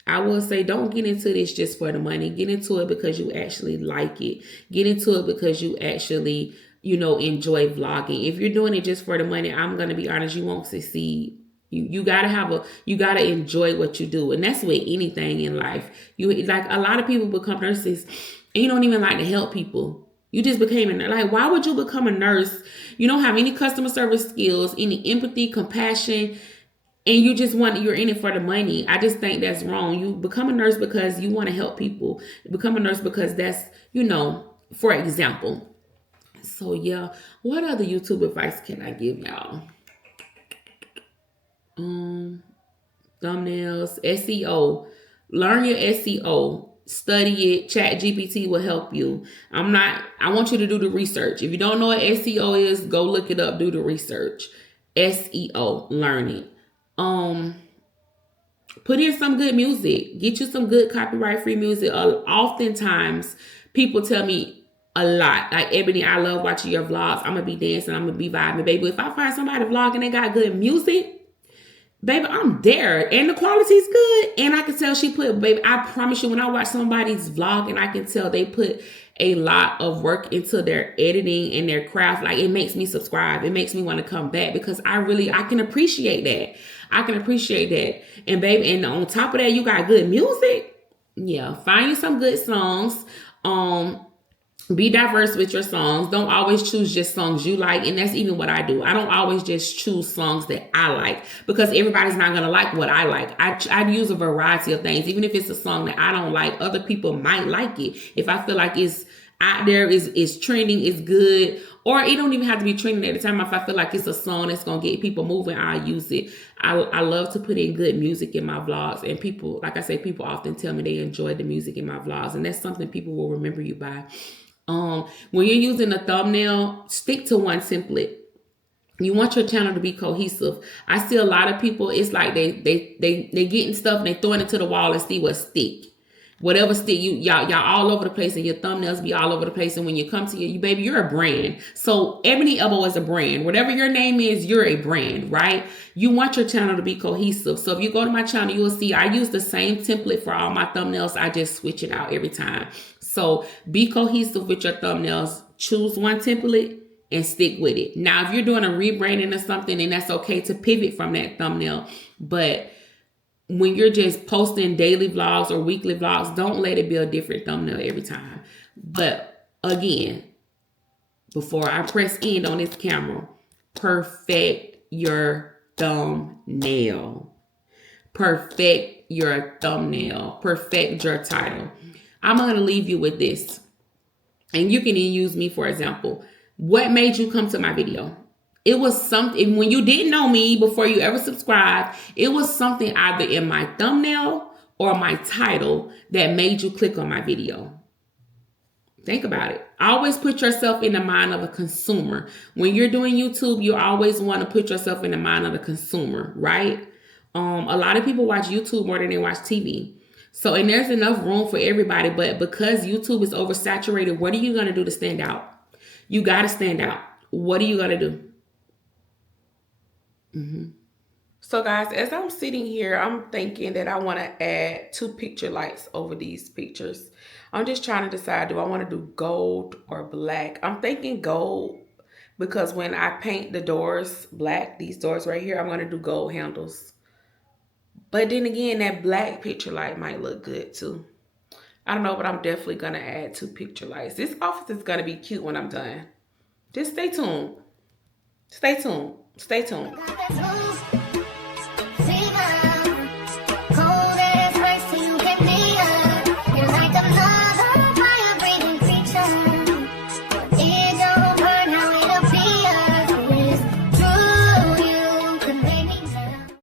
I will say, don't get into this just for the money. Get into it because you actually like it. Get into it because you actually, enjoy vlogging. If you're doing it just for the money, I'm going to be honest, you won't succeed. You gotta enjoy what you do. And that's with anything in life. Like a lot of people become nurses and you don't even like to help people. You just became a nurse. Like, why would you become a nurse? You don't have any customer service skills, any empathy, compassion, and you're in it for the money. I just think that's wrong. You become a nurse because you want to help people. You become a nurse because that's, for example. So yeah, what other YouTube advice can I give y'all? Thumbnails, SEO. Learn your SEO. Study it. ChatGPT will help you. I want you to do the research. If you don't know what SEO is, go look it up. Do the research. SEO. Learn it. Put in some good music. Get you some good copyright-free music. Oftentimes, people tell me a lot, like, Ebony, I love watching your vlogs. I'm gonna be dancing. I'm gonna be vibing, baby. If I find somebody vlogging and they got good music, baby, I'm there, and the quality's good, and I can tell baby, I promise you, when I watch somebody's vlog and I can tell they put a lot of work into their editing and their craft, like, it makes me subscribe. It makes me want to come back because I can appreciate that. I can appreciate that. And baby, and on top of that, you got good music. Yeah, find you some good songs. Be diverse with your songs. Don't always choose just songs you like. And that's even what I do. I don't always just choose songs that I like because everybody's not going to like what I like. I use a variety of things. Even if it's a song that I don't like, other people might like it. If I feel like it's out there, is trending, is good, or it don't even have to be trending at the time. If I feel like it's a song that's going to get people moving, I'll use it. I love to put in good music in my vlogs. And people, like I say, people often tell me they enjoy the music in my vlogs. And that's something people will remember you by. When you're using a thumbnail, stick to one template. You want your channel to be cohesive. I see a lot of people, it's like they getting stuff and they throwing it to the wall and see what stick. Whatever stick, y'all all over the place, and your thumbnails be all over the place. And when you come to you baby, you're a brand. So EboniEbo is a brand. Whatever your name is, you're a brand, right? You want your channel to be cohesive. So if you go to my channel, you will see I use the same template for all my thumbnails. I just switch it out every time. So be cohesive with your thumbnails. Choose one template and stick with it. Now, if you're doing a rebranding or something, then that's okay to pivot from that thumbnail. But when you're just posting daily vlogs or weekly vlogs, don't let it be a different thumbnail every time. But again, before I press end on this camera, perfect your thumbnail. Perfect your thumbnail. Perfect your title. I'm going to leave you with this. And you can use me for example. What made you come to my video? It was something, when you didn't know me before you ever subscribed, it was something either in my thumbnail or my title that made you click on my video. Think about it. Always put yourself in the mind of a consumer. When you're doing YouTube, you always want to put yourself in the mind of the consumer, right? A lot of people watch YouTube more than they watch TV. So, and there's enough room for everybody, but because YouTube is oversaturated, what are you going to do to stand out? You got to stand out. What are you going to do? So guys, as I'm sitting here, I'm thinking that I want to add 2 picture lights over these pictures. I'm just trying to decide, do I want to do gold or black? I'm thinking gold because when I paint the doors black, these doors right here, I'm going to do gold handles. But then again, that black picture light might look good too. I don't know, but I'm definitely going to add 2 picture lights. This office is going to be cute when I'm done. Just stay tuned. Stay tuned. Stay tuned.